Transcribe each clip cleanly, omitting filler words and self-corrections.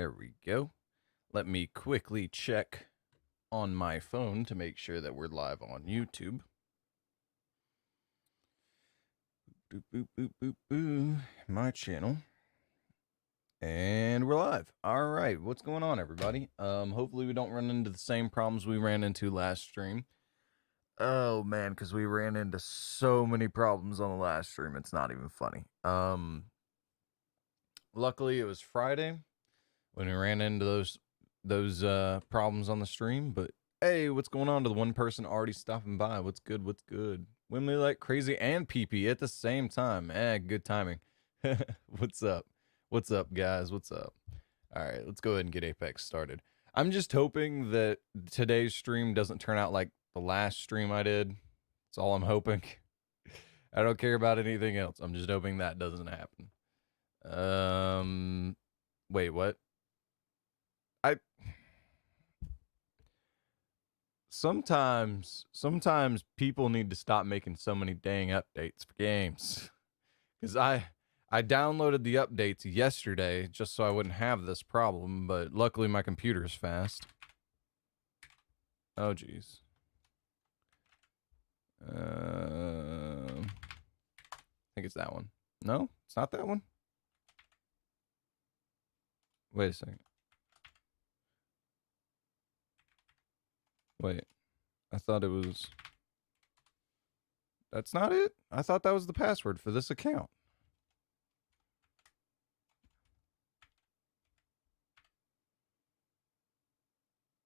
There we go. Let me quickly check on my phone to make sure that we're live on YouTube. Boop, boop, boop, boop, boop. My channel. And we're live. All right. What's going on, everybody? Hopefully we don't run into the same problems we ran into last stream. Oh, man, because we ran into so many problems on the last stream. It's not even funny. Luckily, it was Friday when we ran into those problems on the stream. But hey, what's going on to the one person already stopping by? What's good? What's good? Wimley like crazy and PP at the same time. Good timing. What's up? What's up, guys? What's up? All right, let's go ahead and get Apex started. I'm just hoping that today's stream doesn't turn out like the last stream I did. That's all I'm hoping. I don't care about anything else. I'm just hoping that doesn't happen. Wait, what? Sometimes people need to stop making so many dang updates for games. Because I downloaded the updates yesterday just so I wouldn't have this problem, but luckily my computer is fast. Oh, jeez. I think it's that one. No, it's not that one. Wait a second. Wait, I thought it was... That's not it? I thought that was the password for this account.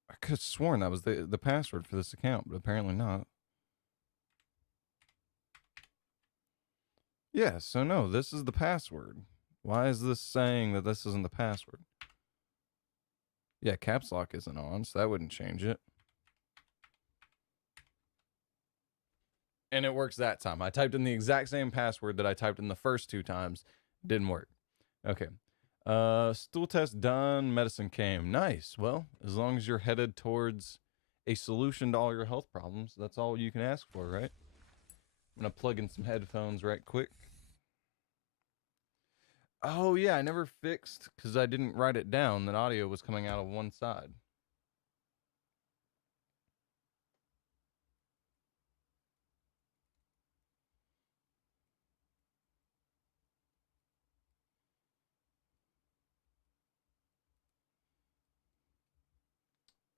I could have sworn that was the password for this account, but apparently not. Yeah, so no, this is the password. Why is this saying that this isn't the password? Yeah, caps lock isn't on, so that wouldn't change it. And it works that time. I typed in the exact same password that I typed in the first two times. Didn't work. Okay. Stool test done. Medicine came. Nice. Well, as long as you're headed towards a solution to all your health problems, that's all you can ask for, right? I'm going to plug in some headphones right quick. Oh, yeah, I never fixed, because I didn't write it down, that audio was coming out of one side.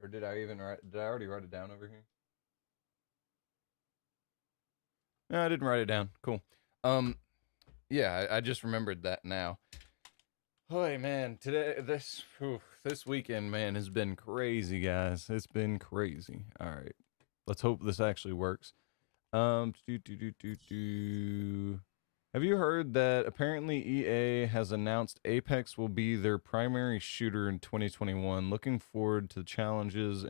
Or did I already write it down over here? No, I didn't write it down. Cool. Yeah, I just remembered that now. Holy man, this weekend, man, has been crazy, guys. It's been crazy. All right, let's hope this actually works. Have you heard that apparently EA has announced Apex will be their primary shooter in 2021? Looking forward to the challenges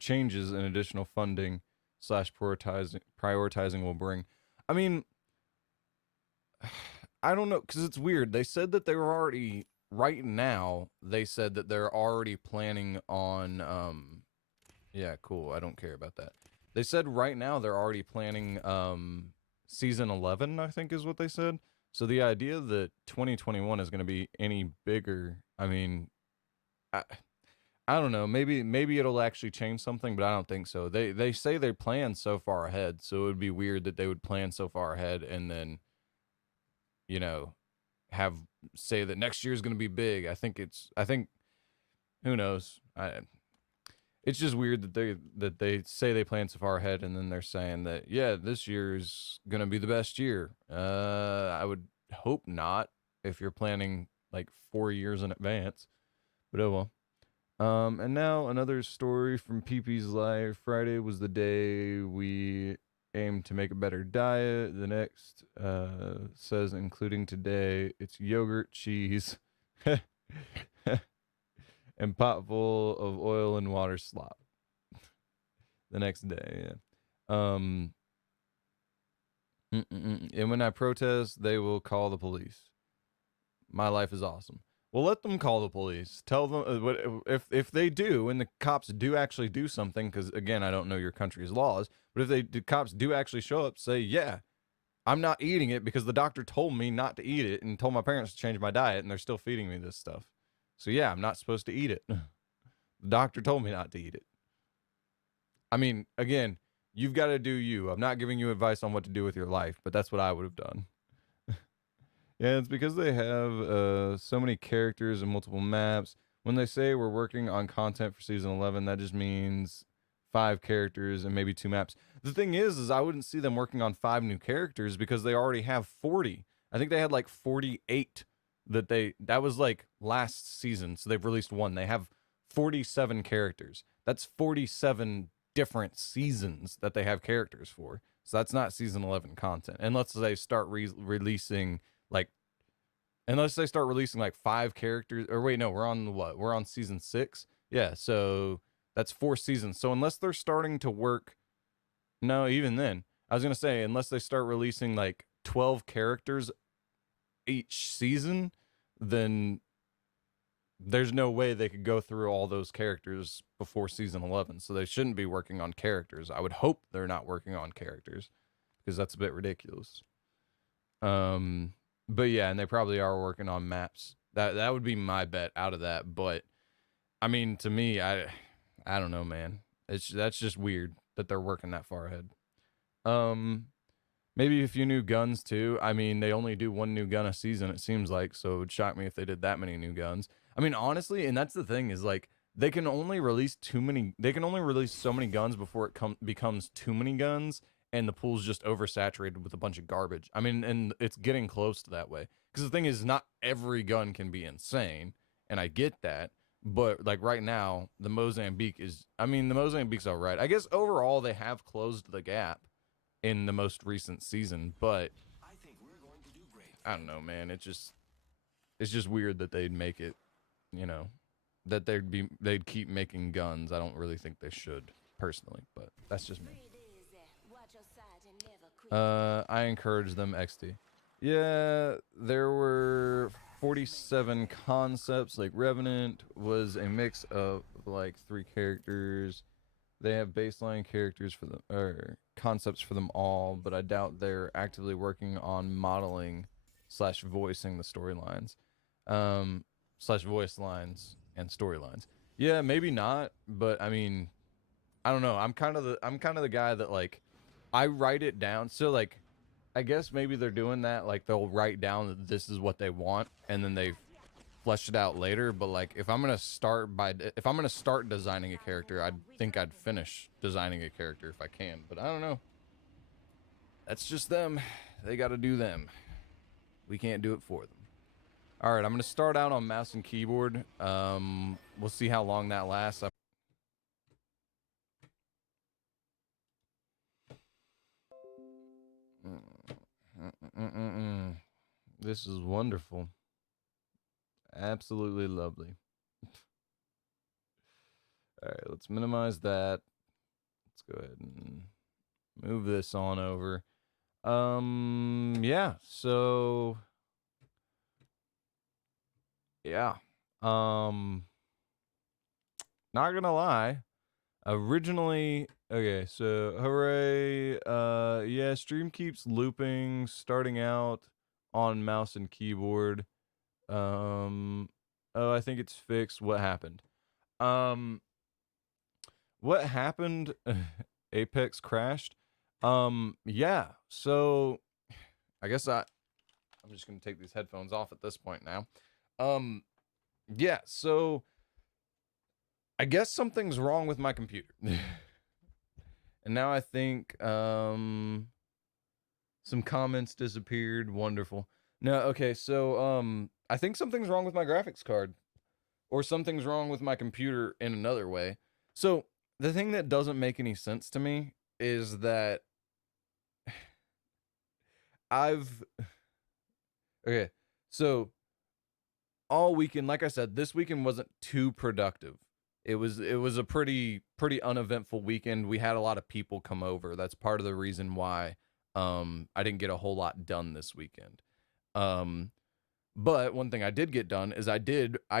changes in additional funding / prioritizing will bring. I mean, I don't know, because it's weird. They said that they were already, right now, they said that they're already planning on, yeah, cool, I don't care about that. They said right now they're already planning, Season 11, I think is what they said. So the idea that 2021 is going to be any bigger, I mean, I don't know, maybe it'll actually change something, but I don't think so. They say they plan so far ahead, so it would be weird that they would plan so far ahead and then, you know, say that next year is going to be big. I think who knows? It's just weird that they say they plan so far ahead and then they're saying that, yeah, this year is going to be the best year. I would hope not if you're planning like 4 years in advance, but oh well. And now another story from PP's life. Friday was the day we aimed to make a better diet. The next says, including today, it's yogurt, cheese, and pot full of oil and water slop. The next day, yeah. And when I protest, they will call the police. My life is awesome. Well, let them call the police. Tell them if they do, and the cops do actually do something, because again, I don't know your country's laws, but if the cops do actually show up, say, yeah, I'm not eating it because the doctor told me not to eat it and told my parents to change my diet, and they're still feeding me this stuff. So yeah, I'm not supposed to eat it. The doctor told me not to eat it. I mean, again, you've got to do you. I'm not giving you advice on what to do with your life, but that's what I would have done. Yeah, it's because they have so many characters and multiple maps. When they say we're working on content for season 11, that just means 5 characters and maybe 2 maps. The thing is I wouldn't see them working on 5 new characters because they already have 40. I think they had like 48 that was like last season. So they've released one. They have 47 characters. That's 47 different seasons that they have characters for. So that's not season 11 content. Unless they start releasing like unless they start releasing like 5 characters, or wait, no, we're on what? We're on season 6. Yeah, so that's 4 seasons. So unless they're starting to work, no, even then, I was gonna say unless they start releasing like 12 characters each season, then there's no way they could go through all those characters before season 11. So they shouldn't be working on characters. I would hope they're not working on characters because that's a bit ridiculous. But yeah, and they probably are working on maps. That would be my bet out of that. But I mean, to me, I don't know, man. That's just weird that they're working that far ahead. Maybe a few new guns too. I mean, they only do 1 new gun a season, it seems like, so it would shock me if they did that many new guns. I mean, honestly, and that's the thing is like they can only release so many guns before it becomes too many guns and the pool's just oversaturated with a bunch of garbage. I mean, and it's getting close to that way. Because the thing is, not every gun can be insane, and I get that. But like right now, the Mozambique's all right. I guess overall they have closed the gap in the most recent season, but I don't know, man. It's just weird that they'd make it, that they'd keep making guns. I don't really think they should personally, but that's just me. I encourage them XT. Yeah, there were 47 concepts. Like Revenant was a mix of like 3 characters. They have baseline characters for them, or concepts for them all, but I doubt they're actively working on modeling / voicing the storylines, / voice lines and storylines. Yeah, maybe not, but I mean, I don't know. I'm kind of the guy that like I write it down. So like I guess maybe they're doing that, like they'll write down that this is what they want and then they flesh it out later. But like if I'm gonna start designing a character, I think I'd finish designing a character if I can, but I don't know. That's just them. They got to do them. We can't do it for them. All right, I'm gonna start out on mouse and keyboard. We'll see how long that lasts. This is wonderful. Absolutely lovely. All right, let's minimize that. Let's go ahead and move this on over. Yeah, so yeah. Not gonna lie. Originally, okay, so hooray. Yeah, stream keeps looping, starting out on mouse and keyboard. Oh, I think it's fixed. What happened? What happened? Apex crashed. Yeah, so I guess I'm just gonna take these headphones off at this point now. Yeah, so I guess something's wrong with my computer. And now I think some comments disappeared. Wonderful. No, okay, so I think something's wrong with my graphics card. Or something's wrong with my computer in another way. So the thing that doesn't make any sense to me is that okay, so all weekend, like I said, this weekend wasn't too productive. It was a pretty uneventful weekend. We had a lot of people come over. That's part of the reason why I didn't get a whole lot done this weekend. But one thing I did get done is I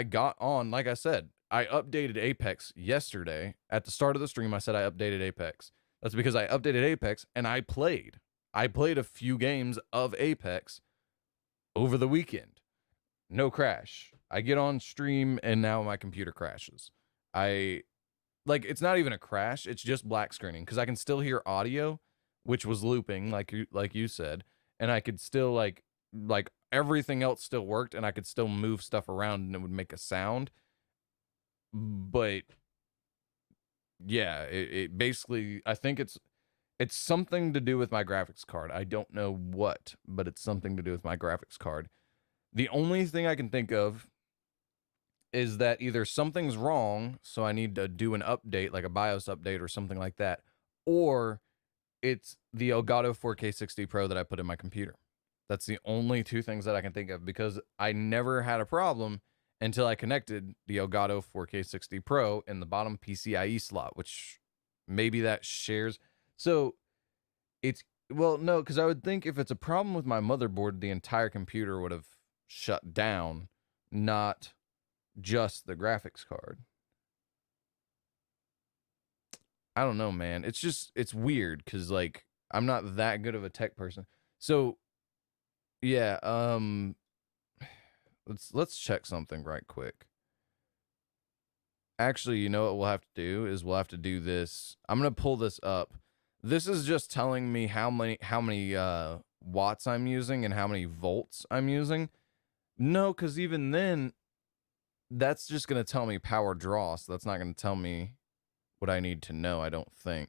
got on, like I said, I updated Apex yesterday. At the start of the stream, I said I updated Apex. That's because I updated Apex and I played a few games of Apex over the weekend. No crash. I get on stream and now my computer crashes. I like it's not even a crash, it's just black screening because I can still hear audio, which was looping like you said, and I could still like everything else still worked and I could still move stuff around and it would make a sound. But yeah, it basically I think it's something to do with my graphics card. I don't know what, but it's something to do with my graphics card. The only thing I can think of is that either something's wrong, so I need to do an update, like a BIOS update or something like that, or it's the Elgato 4K 60 Pro that I put in my computer. That's the only two things that I can think of because I never had a problem until I connected the Elgato 4K 60 Pro in the bottom PCIe slot, which maybe that shares. So it's, well, no, because I would think if it's a problem with my motherboard, the entire computer would have shut down, not just the graphics card. I don't know, man. It's just, it's weird because, like, I'm not that good of a tech person. So, yeah, let's check something right quick. Actually, you know what we'll have to do is we'll have to do this. I'm gonna pull this up. This is just telling me how many watts I'm using and how many volts I'm using. No, because even then, that's just gonna tell me power draw, so that's not gonna tell me what I need to know, I don't think.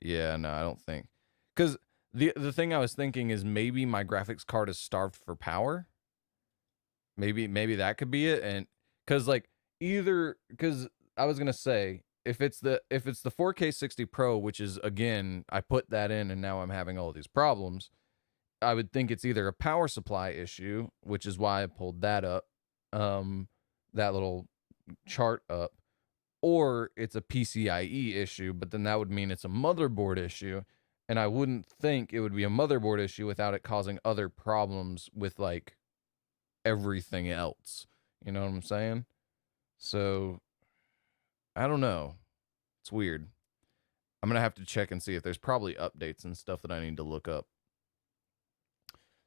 Yeah, no, I don't think. Because the thing I was thinking is maybe my graphics card is starved for power. Maybe that could be it. And because like either because I was gonna say if it's the 4K 60 Pro, which is again I put that in and now I'm having all these problems. I would think it's either a power supply issue, which is why I pulled that up, that little chart up, or it's a PCIe issue, but then that would mean it's a motherboard issue. And I wouldn't think it would be a motherboard issue without it causing other problems with like everything else. You know what I'm saying? So I don't know. It's weird. I'm gonna have to check and see if there's probably updates and stuff that I need to look up.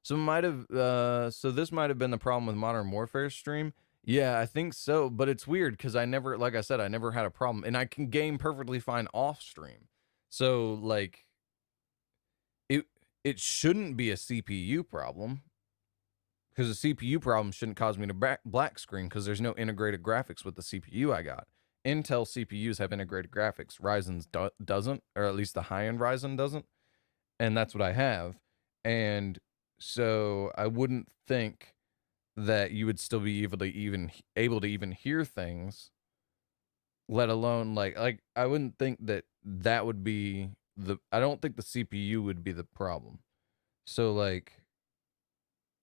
So this might have been the problem with Modern Warfare stream. Yeah, I think so, but it's weird because I never, like I said, I never had a problem, and I can game perfectly fine off stream. So like, it shouldn't be a CPU problem because a CPU problem shouldn't cause me to black screen because there's no integrated graphics with the CPU I got. Intel CPUs have integrated graphics. Ryzen's doesn't, or at least the high-end Ryzen doesn't, and that's what I have. And so I wouldn't think that you would still be able to even hear things, let alone like I wouldn't think that would be I don't think the CPU would be the problem. So like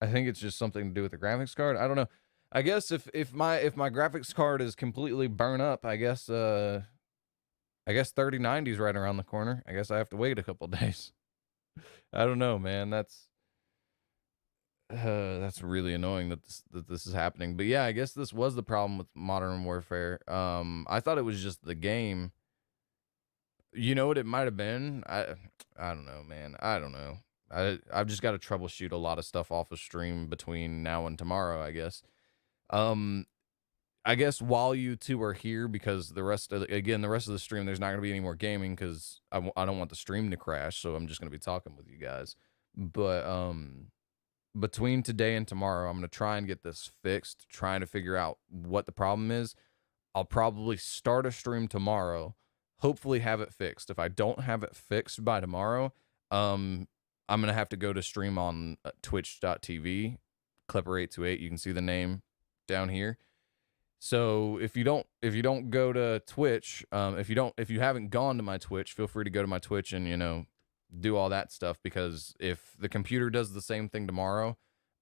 I think it's just something to do with the graphics card. I don't know. I guess if my graphics card is completely burnt up, I guess 3090 is right around the corner. I guess I have to wait a couple days. I don't know, man. That's really annoying that this is happening. But yeah, I guess this was the problem with Modern Warfare. I thought it was just the game. You know what it might have been? I don't know, man. I don't know. I've just got to troubleshoot a lot of stuff off of stream between now and tomorrow, I guess. I guess while you two are here, because the rest of the stream, there's not going to be any more gaming because I don't want the stream to crash, so I'm just going to be talking with you guys. But between today and tomorrow, I'm going to try and get this fixed, trying to figure out what the problem is. I'll probably start a stream tomorrow, hopefully have it fixed. If I don't have it fixed by tomorrow, I'm going to have to go to stream on twitch.tv, Klepper828. You can see the name down here. So if you don't go to Twitch, if you haven't gone to my Twitch, feel free to go to my Twitch and, do all that stuff, because if the computer does the same thing tomorrow,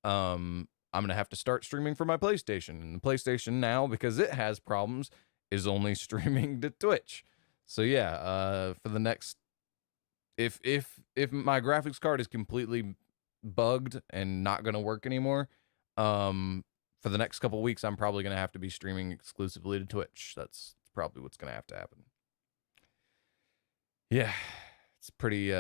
I'm going to have to start streaming for my PlayStation. And the PlayStation now, because it has problems, is only streaming to Twitch. So yeah, for the next, if my graphics card is completely bugged and not going to work anymore, for the next couple weeks, I'm probably going to have to be streaming exclusively to Twitch. That's probably what's going to have to happen. Yeah, it's pretty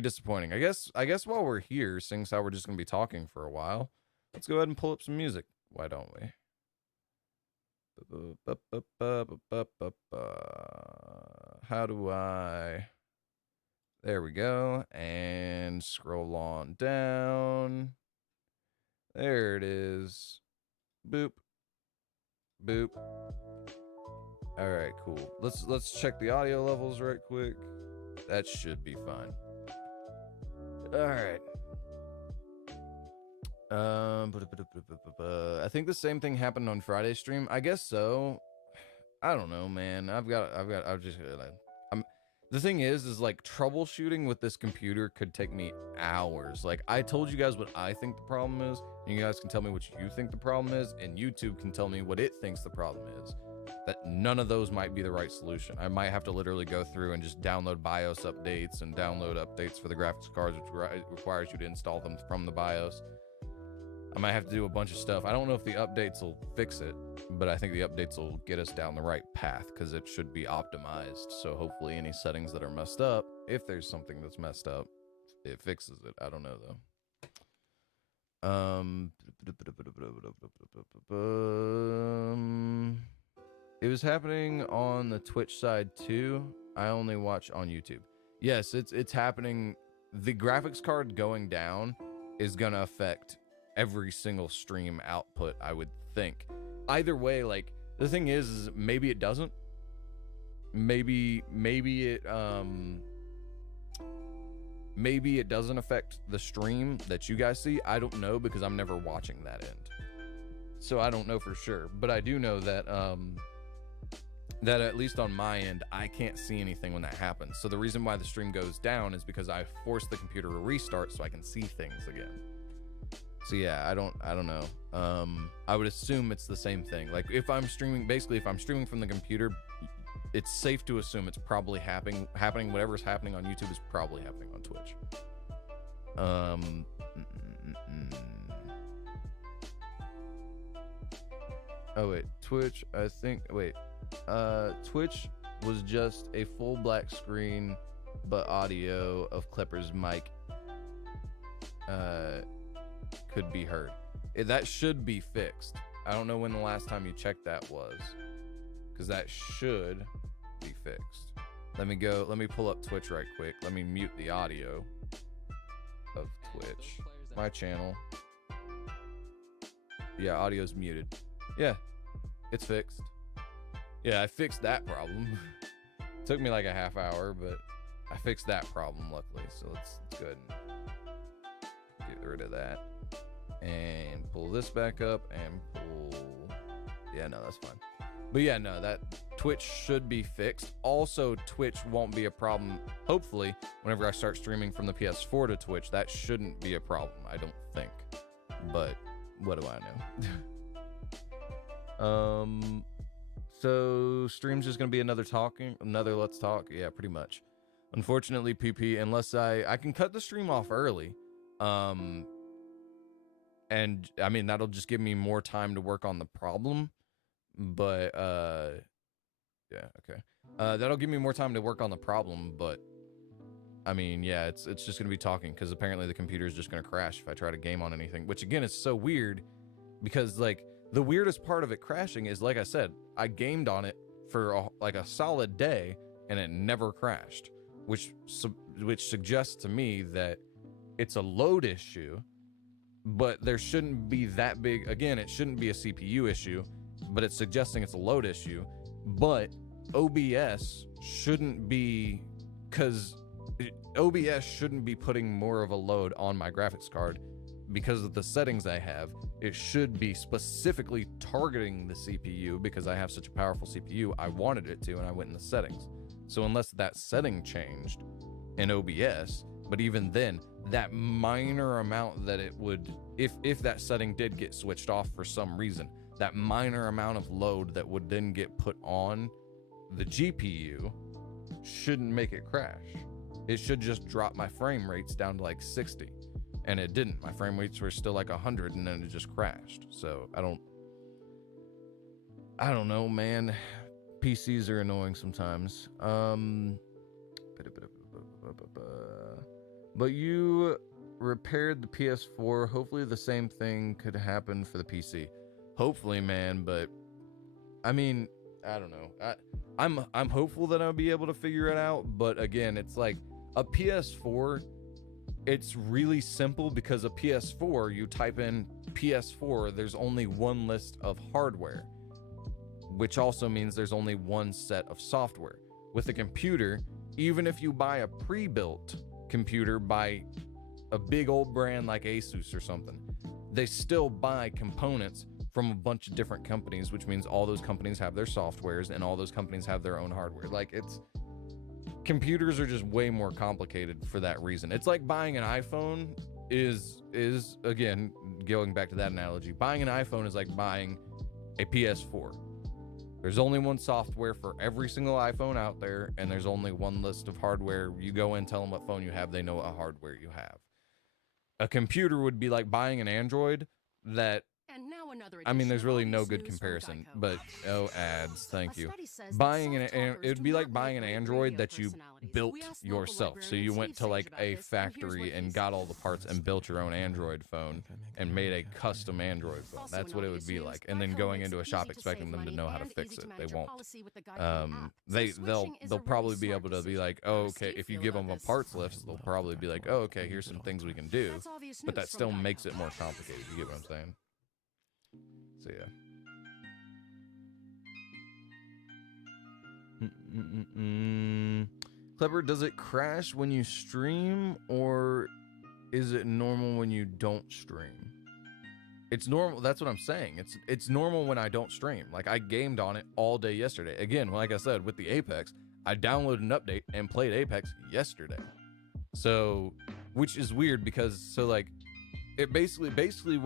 disappointing. I guess while we're here, seeing as how we're just going to be talking for a while, let's go ahead and pull up some music. Why don't we? How do I... There we go. And scroll on down. There it is. Boop. Boop. All right, cool. Let's check the audio levels right quick. That should be fine. All right. I think the same thing happened on Friday's stream. I guess so. I don't know, man. The thing is like troubleshooting with this computer could take me hours. Like I told you guys what I think the problem is, and you guys can tell me what you think the problem is, and YouTube can tell me what it thinks the problem is. That none of those might be the right solution. I might have to literally go through and just download BIOS updates and download updates for the graphics cards, which requires you to install them from the BIOS. I might have to do a bunch of stuff. I don't know if the updates will fix it, but I think the updates will get us down the right path because it should be optimized. So hopefully any settings that are messed up, if there's something that's messed up, it fixes it. I don't know though. It was happening on the Twitch side too. I only watch on YouTube. Yes, it's happening. The graphics card going down is gonna affect every single stream output, I would think. Either way, like the thing is maybe it doesn't. Maybe it doesn't affect the stream that you guys see. I don't know because I'm never watching that end. So I don't know for sure, but I do know that that at least on my end, I can't see anything when that happens. So the reason why the stream goes down is because I force the computer to restart so I can see things again. So yeah, I don't know. I would assume it's the same thing. Like if I'm streaming, basically if I'm streaming from the computer, it's safe to assume it's probably happening. Whatever's happening on YouTube is probably happening on Twitch. Oh wait, Twitch. I think. Wait. Twitch was just a full black screen, but audio of Clipper's mic could be heard. That should be fixed. I don't know when the last time you checked that was, because that should be fixed. Let me pull up Twitch right quick. Let me mute the audio of Twitch, my channel. Yeah, audio's muted. Yeah, it's fixed. Yeah, I fixed that problem. Took me like a half hour, but I fixed that problem luckily. So let's go ahead and get rid of that and pull this back up and pull. Yeah, no, that's fine. But yeah, no, that Twitch should be fixed. Also, Twitch won't be a problem. Hopefully, whenever I start streaming from the PS4 to Twitch, that shouldn't be a problem. I don't think. But what do I know? So stream's just gonna be another let's talk. Yeah, pretty much. Unfortunately, PP, unless I can cut the stream off early, and I mean that'll just give me more time to work on the problem. But yeah, okay. That'll give me more time to work on the problem. But I mean, yeah, it's just gonna be talking because apparently the computer is just gonna crash if I try to game on anything. Which again is so weird because like. The weirdest part of it crashing is, like I said, I gamed on it for like a solid day and it never crashed, which suggests to me that it's a load issue, but there shouldn't be that big. Again, it shouldn't be a CPU issue, but it's suggesting it's a load issue. But OBS shouldn't be, because OBS shouldn't be putting more of a load on my graphics card. Because of the settings I have, it should be specifically targeting the CPU because I have such a powerful CPU. I wanted it to, and I went in the settings. So unless that setting changed in OBS, but even then, that minor amount that it would, if that setting did get switched off for some reason, that minor amount of load that would then get put on the GPU shouldn't make it crash. It should just drop my frame rates down to like 60. And it didn't. My frame rates were still like 100 and then it just crashed. So I don't know, man. PCs are annoying sometimes. But you repaired the PS4. Hopefully the same thing could happen for the PC. hopefully, man. But I mean, I don't know. I'm hopeful that I'll be able to figure it out. But again, it's like a PS4. It's really simple because a PS4, you type in PS4, there's only one list of hardware, which also means there's only one set of software. With a computer, even if you buy a pre-built computer by a big old brand like Asus or something, they still buy components from a bunch of different companies, which means all those companies have their softwares and all those companies have their own hardware. Like, computers are just way more complicated for that reason. It's like buying an iPhone is again, going back to that analogy, buying an iPhone is like buying a PS4. There's only one software for every single iPhone out there, and there's only one list of hardware. You go in, tell them what phone you have, they know what hardware you have. A computer would be like buying an Android that, I mean, there's really no good comparison, but ads, thank you. It would be like buying an Android that you built yourself. So you went to like a factory and got all the parts and built your own Android phone and made a custom Android phone. That's what it would be like. And then going into a shop expecting them to know how to fix it, they won't. They'll probably be able to be like, oh, okay, if you give them a parts list, they'll probably be like, oh, okay, here's some things we can do. But that still makes it more complicated. You get what I'm saying? So yeah. Clever, does it crash when you stream, or is it normal when you don't stream? It's normal. That's what I'm saying. It's normal when I don't stream. Like, I gamed on it all day yesterday. Again, like I said, with the Apex, I downloaded an update and played Apex yesterday. So, which is weird because, so like, it basically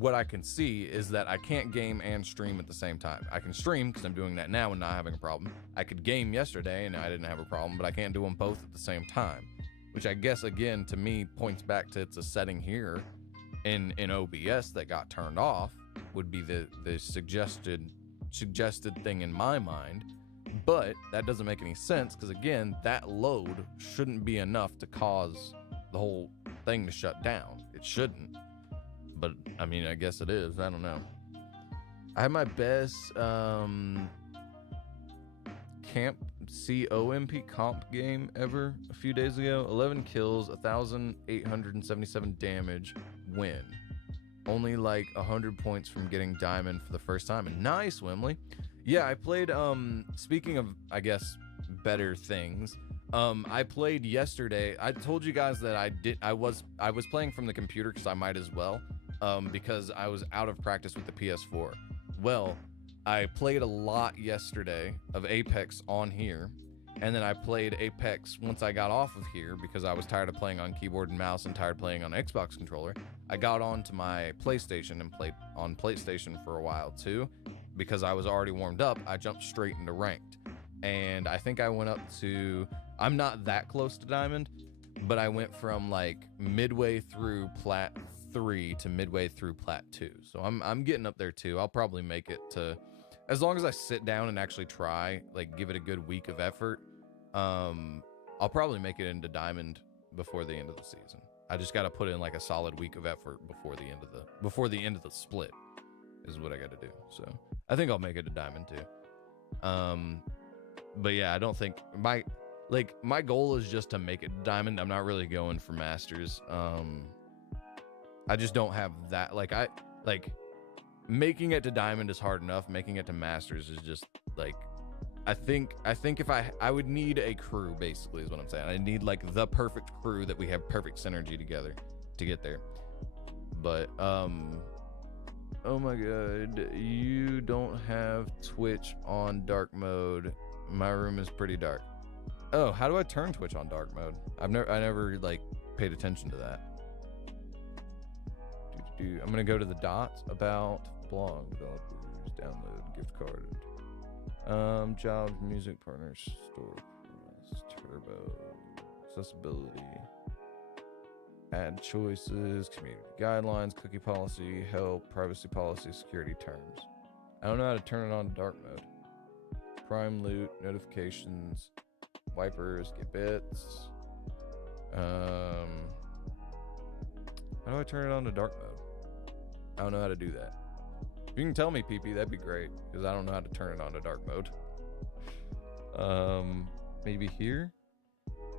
what I can see is that I can't game and stream at the same time. I can stream because I'm doing that now and not having a problem. I could game yesterday and I didn't have a problem, but I can't do them both at the same time, which I guess, again, to me, points back to it's a setting here in OBS that got turned off, would be the suggested thing in my mind. But that doesn't make any sense because, again, that load shouldn't be enough to cause the whole thing to shut down. It shouldn't. But, I mean, I guess it is. I don't know. I had my best COMP game ever a few days ago. 11 kills, 1,877 damage, win. Only like 100 points from getting diamond for the first time. And nice, Wimley. Yeah, I played, speaking of, I guess, better things, I played yesterday. I told you guys that I was playing from the computer because I might as well. Because I was out of practice with the PS4. Well, I played a lot yesterday of Apex on here, and then I played Apex once I got off of here because I was tired of playing on keyboard and mouse and tired of playing on Xbox controller. I got onto my PlayStation and played on PlayStation for a while too. Because I was already warmed up, I jumped straight into ranked. And I think I went up to, I'm not that close to Diamond, but I went from like midway through Plat 3 to midway through Plat 2. So I'm getting up there too. I'll probably make it to, as long as I sit down and actually try, like give it a good week of effort, I'll probably make it into Diamond before the end of the season. I just got to put in like a solid week of effort before the end of the split is what I got to do. So I think I'll make it to Diamond too. But yeah, I don't think my goal is just to make it to Diamond. I'm not really going for Masters. I just don't have that. Making it to Diamond is hard enough. Making it to Masters is just like, I think if I would need a crew, basically is what I'm saying. I need like the perfect crew that we have perfect synergy together to get there. But oh my god, you don't have Twitch on dark mode. My room is pretty dark. Oh, how do I turn Twitch on dark mode? I never like paid attention to that. I'm gonna go to the dots, about, blog, developers, download, gift card, jobs, music partners, store, turbo, accessibility, add choices, community guidelines, cookie policy, help, privacy policy, security terms. I don't know how to turn it on dark mode. Prime loot, notifications, wipers, get bits. How do I turn it on to dark mode? I don't know how to do that. If you can tell me, PP, that'd be great, because I don't know how to turn it on to dark mode. Maybe here?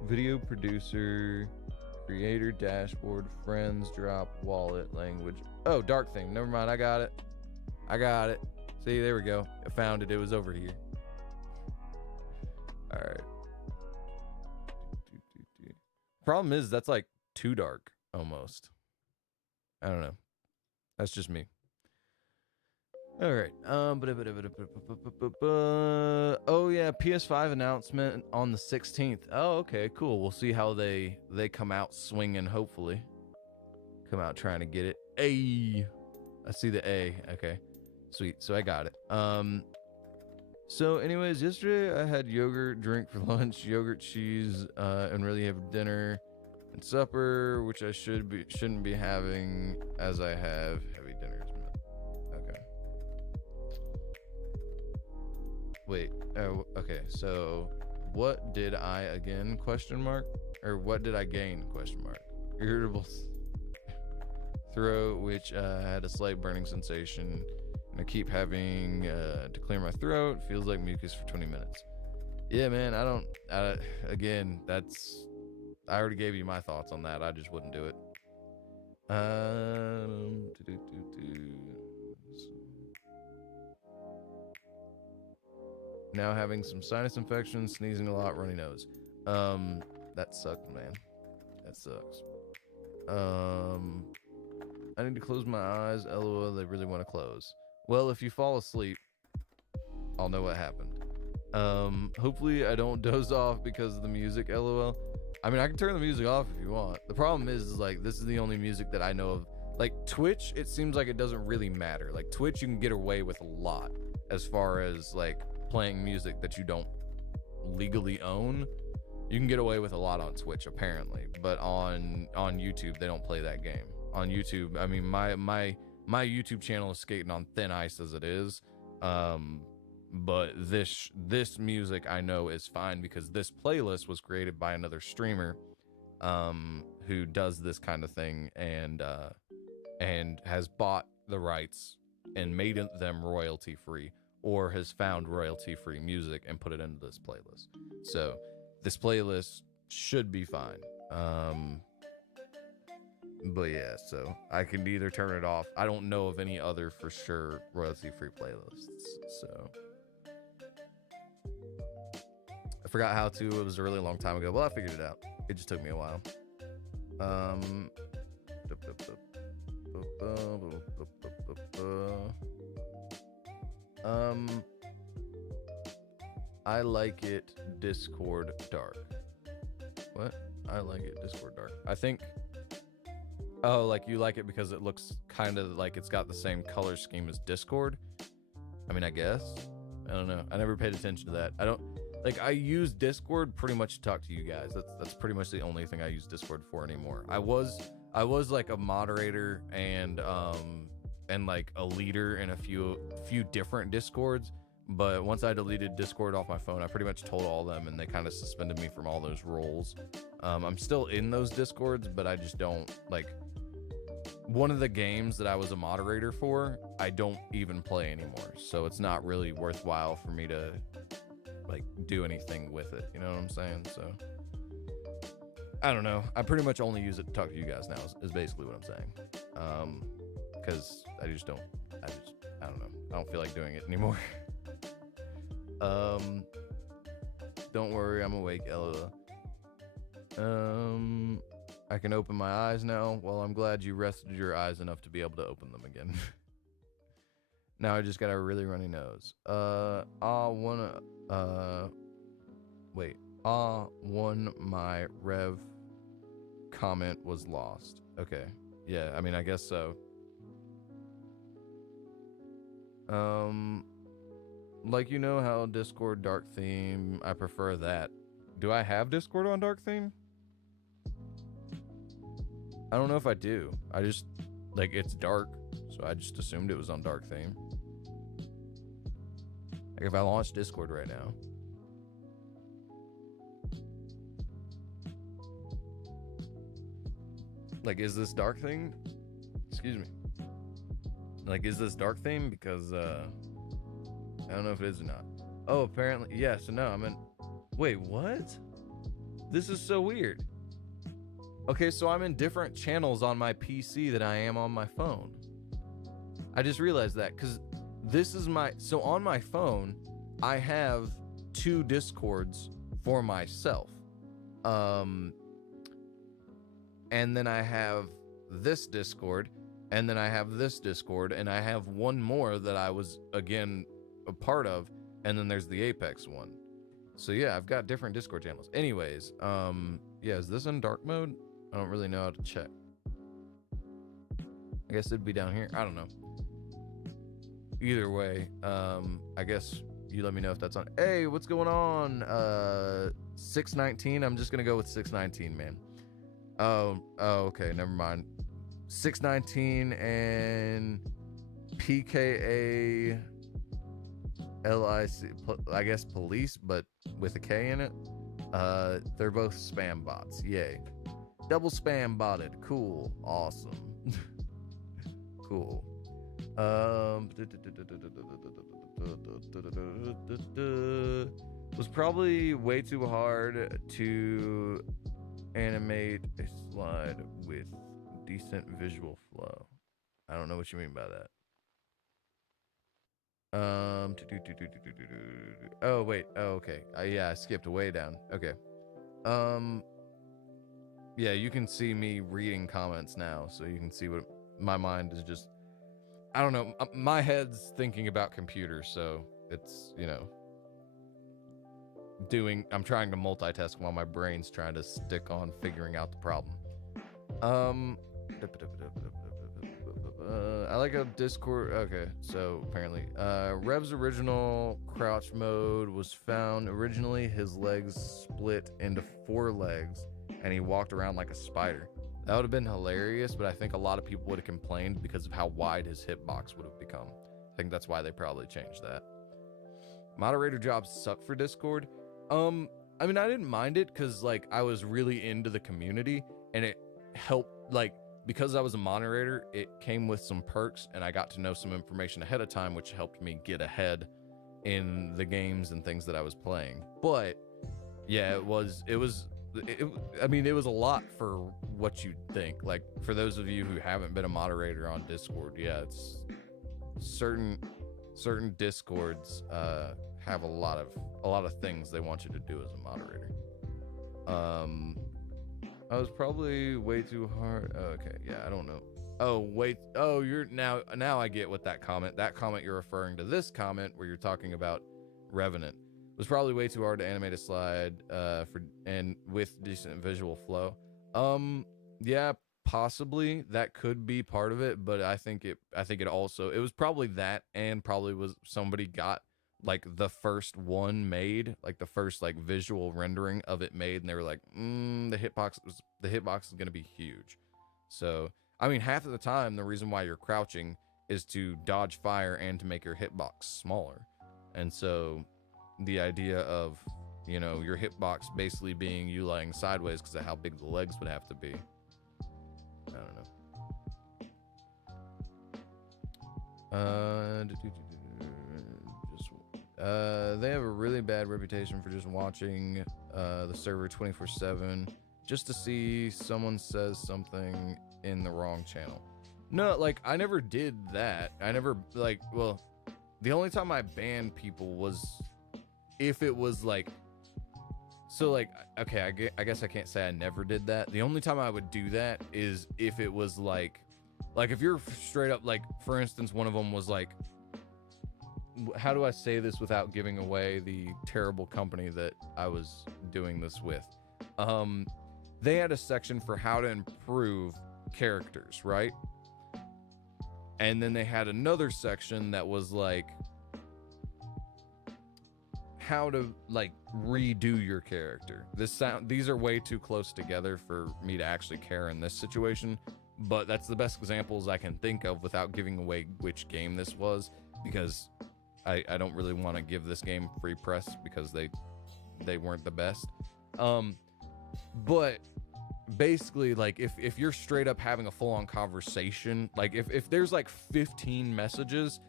Video producer, creator, dashboard, friends, drop, wallet, language. Oh, dark theme. Never mind, I got it. See, there we go. I found it. It was over here. All right. Problem is, that's like too dark, almost. I don't know. That's just me. All right. Oh yeah, PS5 announcement on the 16th. Oh, okay, cool. We'll see how they come out swinging. Hopefully, come out trying to get it. A. I see the A. Okay, sweet. So I got it. So anyways, yesterday I had yogurt drink for lunch, yogurt, cheese, and really have dinner and supper, which I shouldn't be having, as I have heavy dinners. Okay. Wait. Oh, okay. So, what did I again? Question mark. Or what did I gain? Question mark. Irritable throat, which had a slight burning sensation. And I keep having to clear my throat. Feels like mucus for 20 minutes. Yeah, man. Again, that's. I already gave you my thoughts on that. I just wouldn't do it. Now having some sinus infection, sneezing a lot, runny nose. That sucked, man. That sucks. I need to close my eyes. LOL, they really want to close. Well, if you fall asleep, I'll know what happened. Hopefully I don't doze off because of the music, LOL. I mean, I can turn the music off if you want. The problem is like, this is the only music that I know of. Like, Twitch, it seems like it doesn't really matter. Like, Twitch, you can get away with a lot as far as, like, playing music that you don't legally own. You can get away with a lot on Twitch, apparently. But on YouTube, they don't play that game. On YouTube, I mean, my YouTube channel is skating on thin ice as it is. But this music I know is fine because this playlist was created by another streamer who does this kind of thing and has bought the rights and made them royalty free, or has found royalty free music and put it into this playlist. So this playlist should be fine. But yeah, so I can either turn it off. I don't know of any other for sure royalty free playlists, so I forgot how to. It was a really long time ago. Well, I figured it out. It just took me a while. I like it Discord dark. What? I like it Discord dark. I think. Oh, like you like it because it looks kind of like it's got the same color scheme as Discord. I mean, I guess. I don't know. I never paid attention to that. I don't. Like, I use Discord pretty much to talk to you guys. That's pretty much the only thing I use Discord for anymore. I was like a moderator and like a leader in a few different Discords, but once I deleted Discord off my phone, I pretty much told all of them, and they kind of suspended me from all those roles. I'm still in those Discords, but I just don't like. One of the games that I was a moderator for, I don't even play anymore, so it's not really worthwhile for me to like do anything with it, you know what I'm saying? So I don't know. I pretty much only use it to talk to you guys now is basically what I'm saying. Because I don't know. I don't feel like doing it anymore. Don't worry, I'm awake, LOL. I can open my eyes now. Well, I'm glad you rested your eyes enough to be able to open them again. Now I just got a really runny nose. My rev comment was lost. Okay. Yeah, I mean, I guess so. Like, you know how Discord dark theme, I prefer that. Do I have Discord on dark theme? I don't know if I do. I just, like, it's dark, so I just assumed it was on dark theme. Like, if I launch Discord right now. Like, is this dark thing? Excuse me. Like, is this dark theme? Because I don't know if it is or not. Oh, apparently, yeah. So no, I'm in. Wait, what? This is so weird. Okay, so I'm in different channels on my PC than I am on my phone. I just realized that because this is my. So on my phone, I have 2 Discords for myself. And then I have this Discord, and then I have this Discord, and I have one more that I was, again, a part of, and then there's the Apex one. So yeah, I've got different Discord channels. Anyways, yeah, is this in dark mode? I don't really know how to check. I guess it'd be down here. I don't know. Either way, I guess you let me know if that's on. Hey, what's going on? 619. I'm just gonna go with 619, man. Oh, okay, never mind. 619 and PKA LIC, I guess police, but with a K in it. They're both spam bots. Yay. Double spam botted. Cool. Awesome. Cool. Was probably way too hard to animate a slide with decent visual flow. I don't know what you mean by that. Oh wait. Oh, okay. Yeah, I skipped way down. Okay. Yeah, you can see me reading comments now, so you can see what my mind is just. I don't know. My head's thinking about computers, so it's, you know, I'm trying to multitask while my brain's trying to stick on figuring out the problem. I like a Discord. Okay, so apparently, Rev's original crouch mode was found originally. His legs split into 4 legs, and he walked around like a spider. That would have been hilarious, but I think a lot of people would have complained because of how wide his hitbox would have become. I think that's why they probably changed that. Moderator jobs suck for Discord. I mean, I didn't mind it because, like, I was really into the community, and it helped, like, because I was a moderator, it came with some perks, and I got to know some information ahead of time, which helped me get ahead in the games and things that I was playing. But yeah, it was I mean, it was a lot for what you'd think. Like, for those of you who haven't been a moderator on Discord, yeah, it's certain Discords have a lot of things they want you to do as a moderator. I was probably way too hard. Okay, yeah, I don't know. Oh, wait. Oh, you're now I get what that comment you're referring to, this comment where you're talking about Revenant. Was probably way too hard to animate a slide and with decent visual flow. Yeah, possibly that could be part of it, but I think it also, it was probably that, and probably was somebody got like the first one made, like the first like visual rendering of it made, and they were like, the hitbox is going to be huge. So I mean, half of the time the reason why you're crouching is to dodge fire and to make your hitbox smaller. And so the idea of, you know, your hitbox basically being you lying sideways because of how big the legs would have to be. I don't know. They have a really bad reputation for just watching the server 24/7 just to see someone says something in the wrong channel. No, like, I never did that. I never, like, well, the only time I banned people was if it was like, so like, okay, I guess I can't say I never did that. The only time I would do that is if it was like if you're straight up, like, for instance, one of them was like, how do I say this without giving away the terrible company that I was doing this with? They had a section for how to improve characters, right? And then they had another section that was like how to like redo your character. These are way too close together for me to actually care in this situation, but that's the best examples I can think of without giving away which game this was, because I don't really want to give this game free press because they weren't the best. But basically like if you're straight up having a full-on conversation, like if there's like 15 messages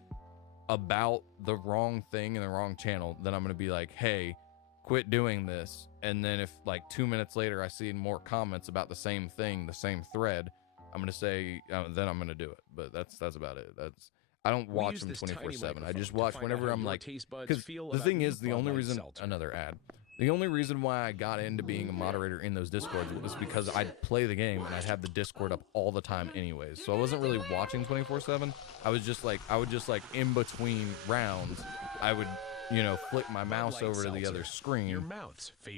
about the wrong thing in the wrong channel, then I'm gonna be like, hey, quit doing this. And then if like 2 minutes later I see more comments about the same thing, the same thread, I'm gonna say then I'm gonna do it. But that's about it. I don't watch them 24/7. I just watch whenever I'm like, because the thing is, the only reason another ad. The only reason why I got into being a moderator in those Discords was because I'd play the game and I'd have the Discord up all the time anyways. So I wasn't really watching 24/7. I would just like in between rounds, I would, you know, flick my mouse over to the other screen,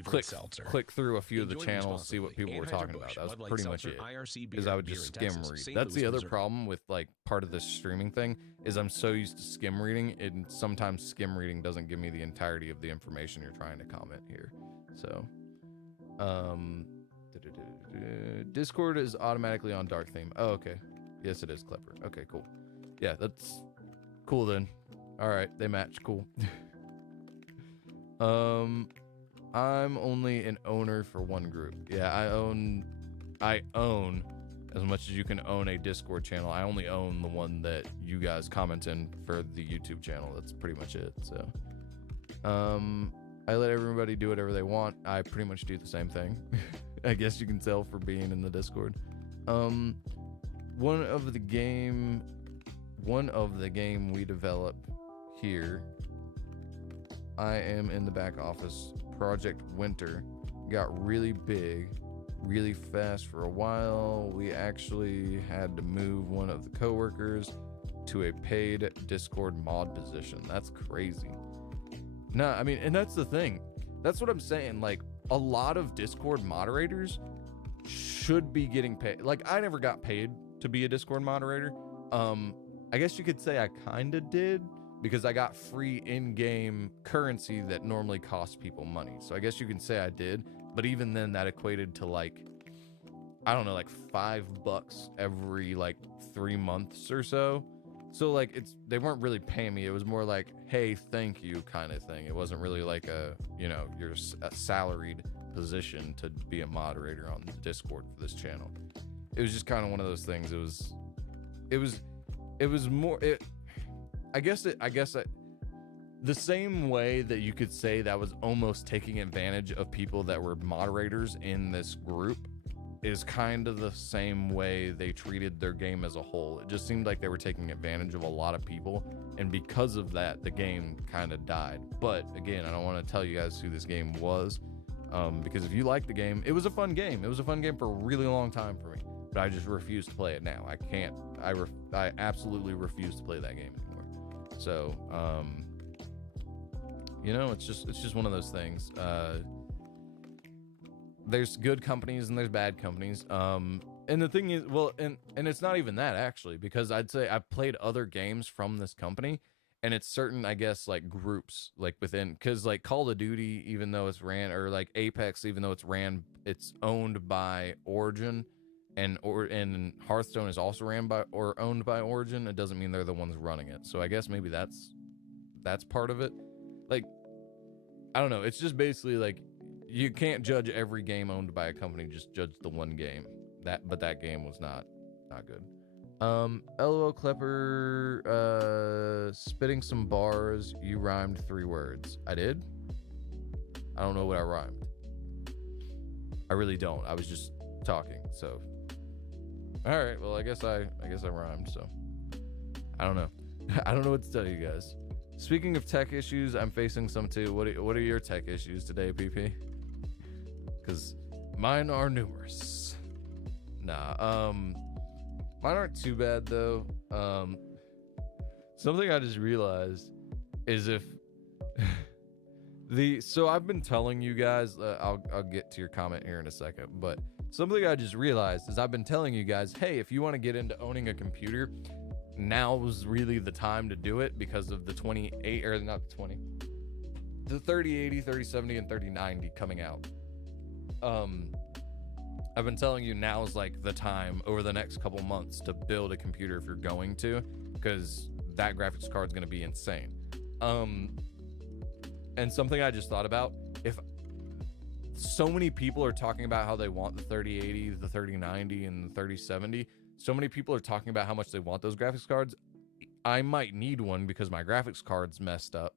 click through a few of the channels, see what people were talking about. That was pretty much it, because I would just skim read. That's the other problem with like part of this streaming thing, is I'm so used to skim reading, and sometimes skim reading doesn't give me the entirety of the information you're trying to comment here. So, Discord is automatically on dark theme. Oh, okay. Yes, it is, Clever. Okay, cool. Yeah, that's cool then. All right, they match. Cool. I'm only an owner for one group. Yeah, I own as much as you can own a Discord channel. I only own the one that you guys comment in for the YouTube channel. That's pretty much it. So, I let everybody do whatever they want. I pretty much do the same thing. I guess you can tell for being in the Discord. One of the game we develop here, I am in the back office. Project Winter got really big really fast for a while. We actually had to move one of the coworkers to a paid Discord mod position. That's crazy. Nah, I mean, and that's the thing. That's what I'm saying. Like, a lot of Discord moderators should be getting paid. Like, I never got paid to be a Discord moderator. I guess you could say I kind of did, because I got free in-game currency that normally costs people money. So I guess you can say I did, but even then that equated to like, I don't know, like $5 every like 3 months or so. So like they weren't really paying me. It was more like, hey, thank you kind of thing. It wasn't really like a, you know, you're a salaried position to be a moderator on Discord for this channel. It was just kind of one of those things. It was more, I guess the same way that you could say that was almost taking advantage of people that were moderators in this group is kind of the same way they treated their game as a whole. It just seemed like they were taking advantage of a lot of people, and because of that, the game kind of died. But again, I don't want to tell you guys who this game was, because if you like the game, it was a fun game. It was a fun game for a really long time for me, but I just refuse to play it now. I can't. I absolutely refuse to play that game anymore. So, you know, it's just one of those things. There's good companies and there's bad companies. And the thing is, well, and it's not even that actually, because I'd say I've played other games from this company, and it's certain, I guess, like groups, like within, because like Call of Duty, even though it's or like Apex, even though it's owned by Origin, and Hearthstone is also ran by or owned by Origin. It doesn't mean they're the ones running it. So I guess maybe that's part of it. Like, I don't know. It's just basically like, you can't judge every game owned by a company, just judge the one game. But that game was not good. LOL Klepper, spitting some bars. You rhymed 3 words. I did? I don't know what I rhymed. I really don't. I was just talking, so. All right, well, I guess I rhymed, so. I don't know. I don't know what to tell you guys. Speaking of tech issues, I'm facing some too. What are your tech issues today, PP? Because mine are numerous. Nah, mine aren't too bad though. Something I just realized is if so I've been telling you guys, I'll get to your comment here in a second, but something I just realized is I've been telling you guys, hey, if you want to get into owning a computer, now was really the time to do it because of the 3080, 3070, and 3090 coming out. I've been telling you now is like the time over the next couple months to build a computer if you're going to, because that graphics card is going to be insane. And something I just thought about, so many people are talking about how they want the 3080, the 3090, and the 3070. So many people are talking about how much they want those graphics cards. I might need one because my graphics card's messed up.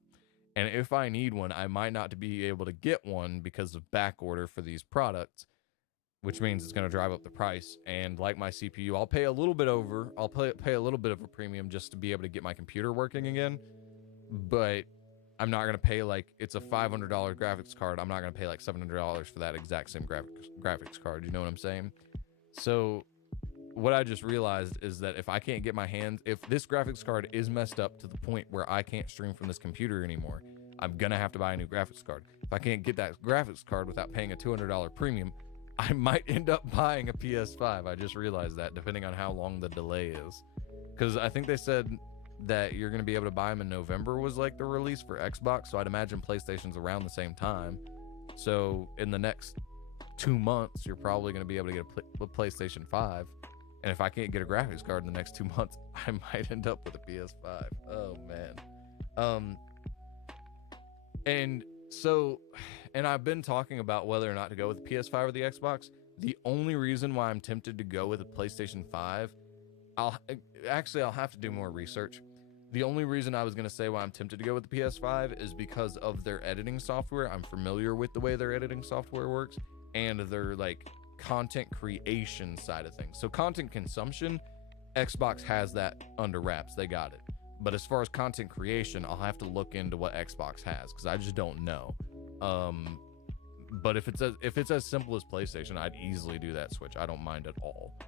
And if I need one, I might not be able to get one because of back order for these products, which means it's going to drive up the price. And like my CPU, I'll pay a little bit over. I'll pay a little bit of a premium just to be able to get my computer working again. But I'm not going to pay like, it's a $500 graphics card. I'm not going to pay like $700 for that exact same graphics card. You know what I'm saying? So what I just realized is that if I can't get my hands, if this graphics card is messed up to the point where I can't stream from this computer anymore, I'm going to have to buy a new graphics card. If I can't get that graphics card without paying a $200 premium, I might end up buying a PS5. I just realized that, depending on how long the delay is. Because I think they said that you're going to be able to buy them in November was like the release for Xbox. So I'd imagine PlayStation's around the same time. So in the next 2 months, you're probably going to be able to get a PlayStation 5. And if I can't get a graphics card in the next 2 months, I might end up with a PS5. Oh, man. And so, and I've been talking about whether or not to go with the PS5 or the Xbox. The only reason why I'm tempted to go with a PlayStation 5, I'll have to do more research. The only reason I was going to say why I'm tempted to go with the PS5 is because of their editing software. I'm familiar with the way their editing software works and their like content creation side of things. So content consumption, Xbox has that under wraps. They got it. But as far as content creation, I'll have to look into what Xbox has because I just don't know. But if it's as simple as PlayStation, I'd easily do that switch. I don't mind at all.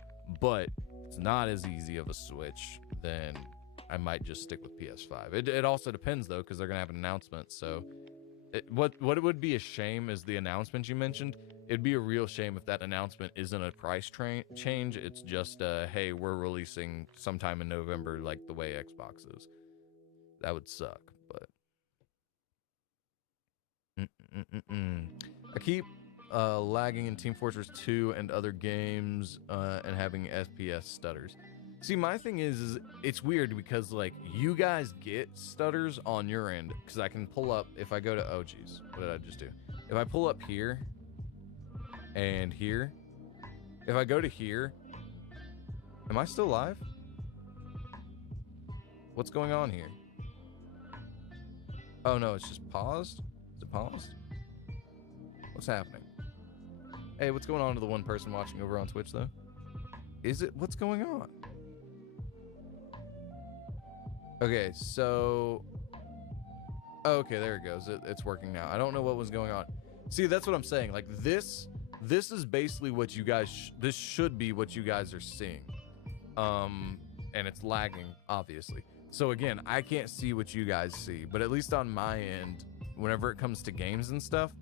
But if it's not as easy of a switch, then I might just stick with PS5. It also depends though, because they're gonna have an announcement. So what it would be a shame is the announcement you mentioned. It'd be a real shame if that announcement isn't a price change. It's just hey, we're releasing sometime in November, like the way Xbox is. That would suck. But I keep lagging in Team Fortress 2 and other games and having FPS stutters. See, my thing is it's weird because like you guys get stutters on your end because I can pull up if I go to, oh geez, what did I just do? If I pull up here and here, if I go to here, am I still live? What's going on here? Oh no, it's just paused. Is it paused? What's happening? Hey, what's going on to the one person watching over on Twitch though? Is it, what's going on? Okay, so, okay, there it goes. It's working now. I don't know what was going on. See, that's what I'm saying. Like this is basically what you guys, this should be what you guys are seeing. And it's lagging, obviously. So again, I can't see what you guys see, but at least on my end, whenever it comes to games and stuff,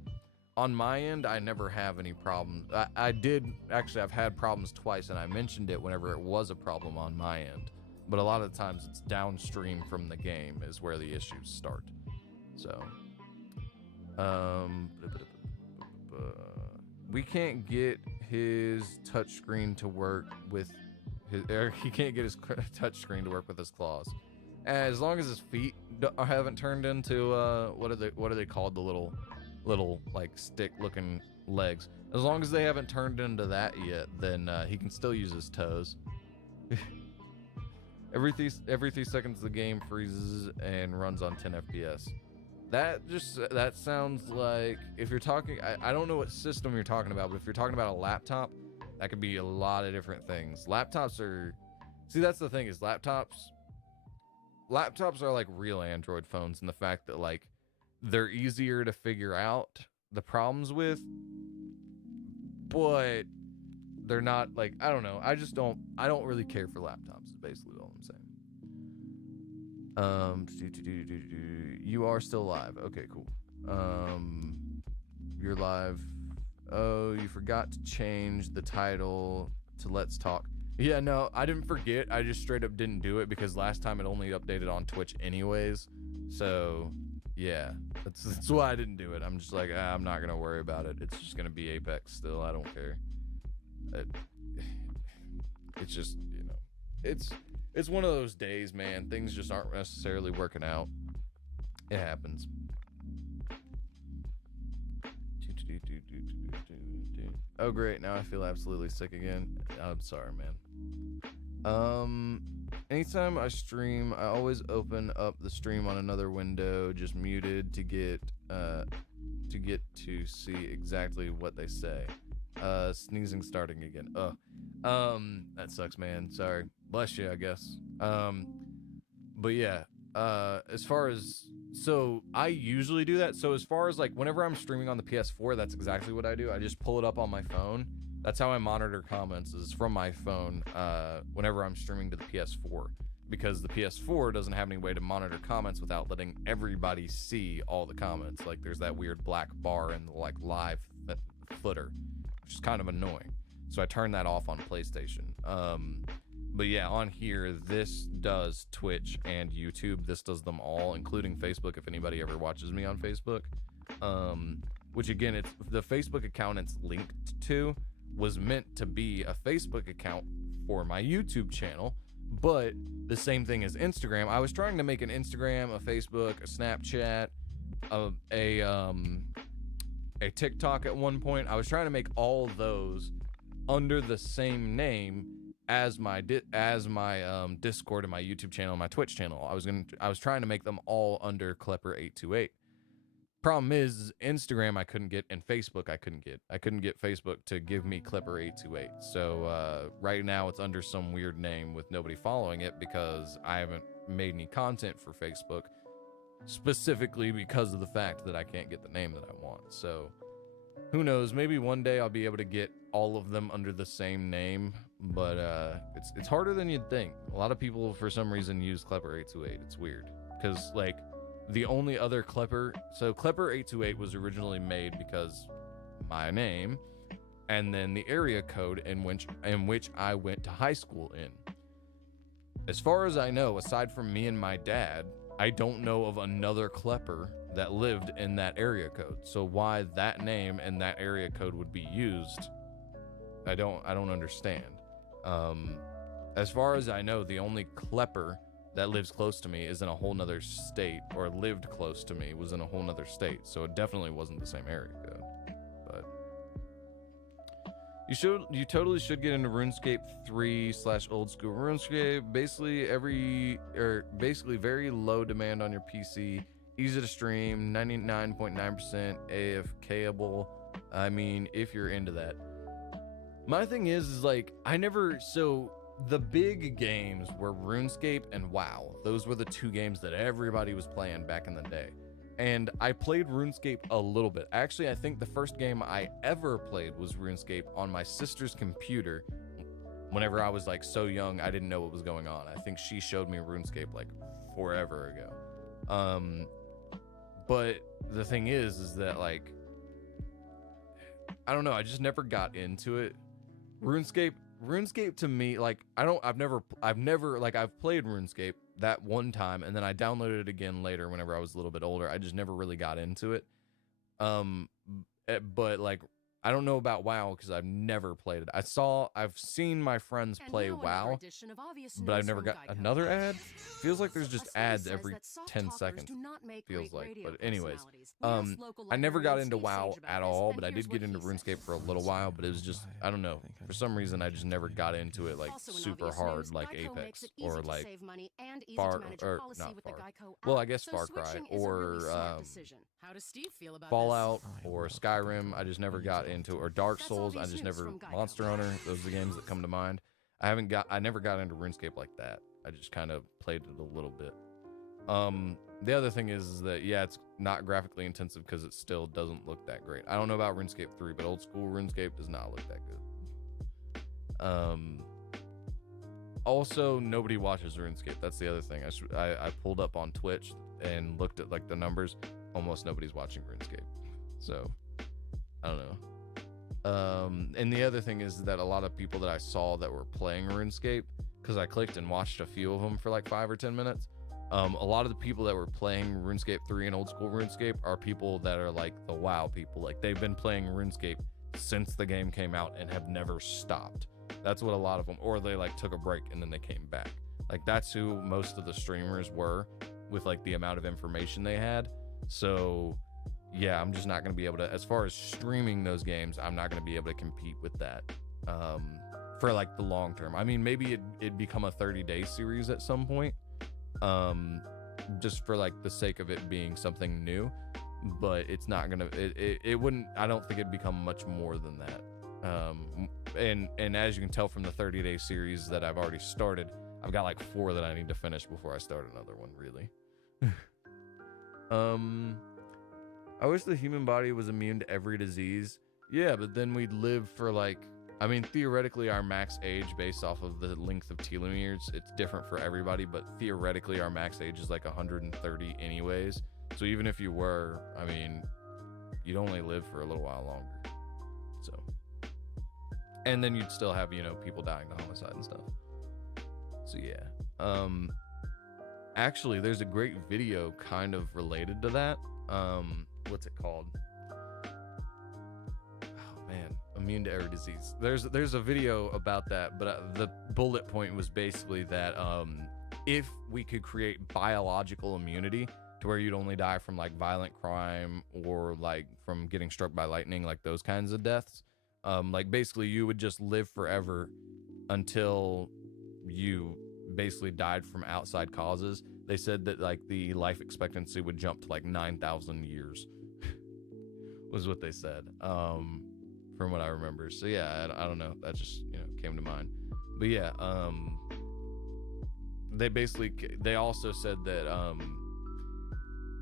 on my end, I never have any problems. I've had problems twice, and I mentioned it whenever it was a problem on my end. But a lot of the times it's downstream from the game is where the issues start. So, we can't get his touchscreen to work with his, he can't get his touchscreen to work with his claws. As long as his feet haven't turned into, what are they called? The little like stick looking legs. As long as they haven't turned into that yet, then he can still use his toes. Every 3 seconds the game freezes and runs on 10 FPS. That sounds like, if you're talking, I don't know what system you're talking about, but if you're talking about a laptop, that could be a lot of different things. Laptops are, see, that's the thing is laptops are like real Android phones in the fact that like they're easier to figure out the problems with, but they're not like, I don't know. I don't really care for laptops is basically all I'm saying. You are still live. Okay, cool. You're live. Oh, you forgot to change the title to Let's Talk. Yeah, no, I didn't forget. I just straight up didn't do it because last time it only updated on Twitch anyways. So, yeah, that's why I didn't do it. I'm just like, I'm not going to worry about it. It's just going to be Apex still. I don't care. It's just, you know, it's one of those days, man. Things just aren't necessarily working out. It happens. Oh great, now I feel absolutely sick again. I'm sorry, man. Anytime I stream, I always open up the stream on another window, just muted to get to see exactly what they say. Sneezing starting again. That sucks, man. Sorry. Bless you, I guess. But yeah, as far as, so I usually do that. So as far as like whenever I'm streaming on the PS4, that's exactly what I do. I just pull it up on my phone. That's how I monitor comments, is from my phone, whenever I'm streaming to the PS4, because the PS4 doesn't have any way to monitor comments without letting everybody see all the comments. Like there's that weird black bar in the like live footer, which is kind of annoying. So I turn that off on PlayStation. But yeah, on here, this does Twitch and YouTube. This does them all, including Facebook, if anybody ever watches me on Facebook. Which again, it's the Facebook account it's linked to was meant to be a Facebook account for my YouTube channel, but the same thing as Instagram. I was trying to make an Instagram, a Facebook, a Snapchat, a TikTok at one point. I was trying to make all those under the same name as my Discord and my YouTube channel and my Twitch channel. I was trying to make them all under Klepper828. Problem is Instagram I couldn't get, and Facebook I couldn't get Facebook to give me Klepper828. So right now it's under some weird name with nobody following it because I haven't made any content for Facebook, specifically because of the fact that I can't get the name that I want. So who knows, maybe one day I'll be able to get all of them under the same name, but it's harder than you'd think. A lot of people for some reason use Klepper828. It's weird because like the only other Klepper828 was originally made because my name and then the area code in which I went to high school in. As far as I know, aside from me and my dad, I don't know of another Klepper that lived in that area code. So why that name and that area code would be used, I don't understand. As far as I know, the only Klepper that lives close to me is in a whole nother state, or lived close to me was in a whole nother state. So it definitely wasn't the same area code. But you totally should get into RuneScape 3/old school RuneScape. Basically very low demand on your PC, easy to stream, 99.9% AFKable. I mean, if you're into that. My thing is like, the big games were RuneScape and WoW. Those were the two games that everybody was playing back in the day. And I played RuneScape a little bit. Actually, I think the first game I ever played was RuneScape on my sister's computer. Whenever I was like so young, I didn't know what was going on. I think she showed me RuneScape like forever ago. But the thing is that like, I don't know, I just never got into it. RuneScape to me, like, I've never I've played RuneScape that one time, and then I downloaded it again later whenever I was a little bit older. I just never really got into it. But like, I don't know about WoW because I've never played it. I've seen my friends play WoW, but I've never got another ad. Feels like there's just ads every 10 seconds. Feels like, but anyways, I never got into WoW at all, but I did get into RuneScape for a little while. But it was just, I don't know, for some reason I just never got into it like super hard, like Apex or like not Far. Well, I guess Far Cry or Fallout or Skyrim. I just never got into, or Dark Souls. I just never, Monster Hunter. Those are the games that come to mind. I never got into RuneScape like that. I just kind of played it a little bit. The other thing is that, yeah, it's not graphically intensive because it still doesn't look that great. I don't know about RuneScape 3, but old school RuneScape does not look that good. Also, nobody watches RuneScape. That's the other thing. I pulled up on Twitch and looked at like the numbers. Almost nobody's watching RuneScape. So, I don't know. And the other thing is that a lot of people that I saw that were playing RuneScape, because I clicked and watched a few of them for like 5 or 10 minutes. A lot of the people that were playing RuneScape 3 and old school RuneScape are people that are like the WoW people. Like they've been playing RuneScape since the game came out and have never stopped. That's what a lot of them, or they like took a break and then they came back. Like that's who most of the streamers were with like the amount of information they had. So yeah, I'm just not going to be able to, as far as streaming those games, I'm not going to be able to compete with that for like the long term. I mean, maybe it'd become a 30-day series at some point, just for like the sake of it being something new, but it's not going to, it wouldn't, I don't think it'd become much more than that. And as you can tell from the 30-day series that I've already started, I've got like 4 that I need to finish before I start another one, really. I wish the human body was immune to every disease. Yeah, but then we'd live for like, I mean, theoretically our max age based off of the length of telomeres, it's different for everybody, but theoretically our max age is like 130 anyways. So even if you were, I mean, you'd only live for a little while longer. So, and then you'd still have, you know, people dying to homicide and stuff. So yeah. Actually, there's a great video kind of related to that. What's it called? Oh man, immune to every disease. There's a video about that, but the bullet point was basically that if we could create biological immunity to where you'd only die from like violent crime or like from getting struck by lightning, like those kinds of deaths, like basically you would just live forever until you basically died from outside causes. They said that like the life expectancy would jump to like 9,000 years was what they said, from what I remember. So yeah, I don't know, that just, you know, came to mind. But yeah, they also said that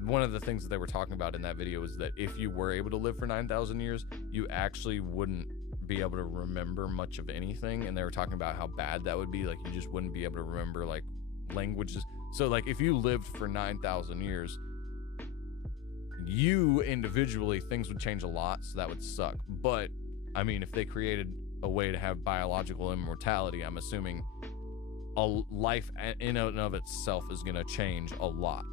one of the things that they were talking about in that video is that if you were able to live for 9,000 years, you actually wouldn't be able to remember much of anything. And they were talking about how bad that would be. Like, you just wouldn't be able to remember like languages. So like if you lived for 9,000 years, you individually, things would change a lot, so that would suck. But I mean, if they created a way to have biological immortality, I'm assuming a life in and of itself is going to change a lot.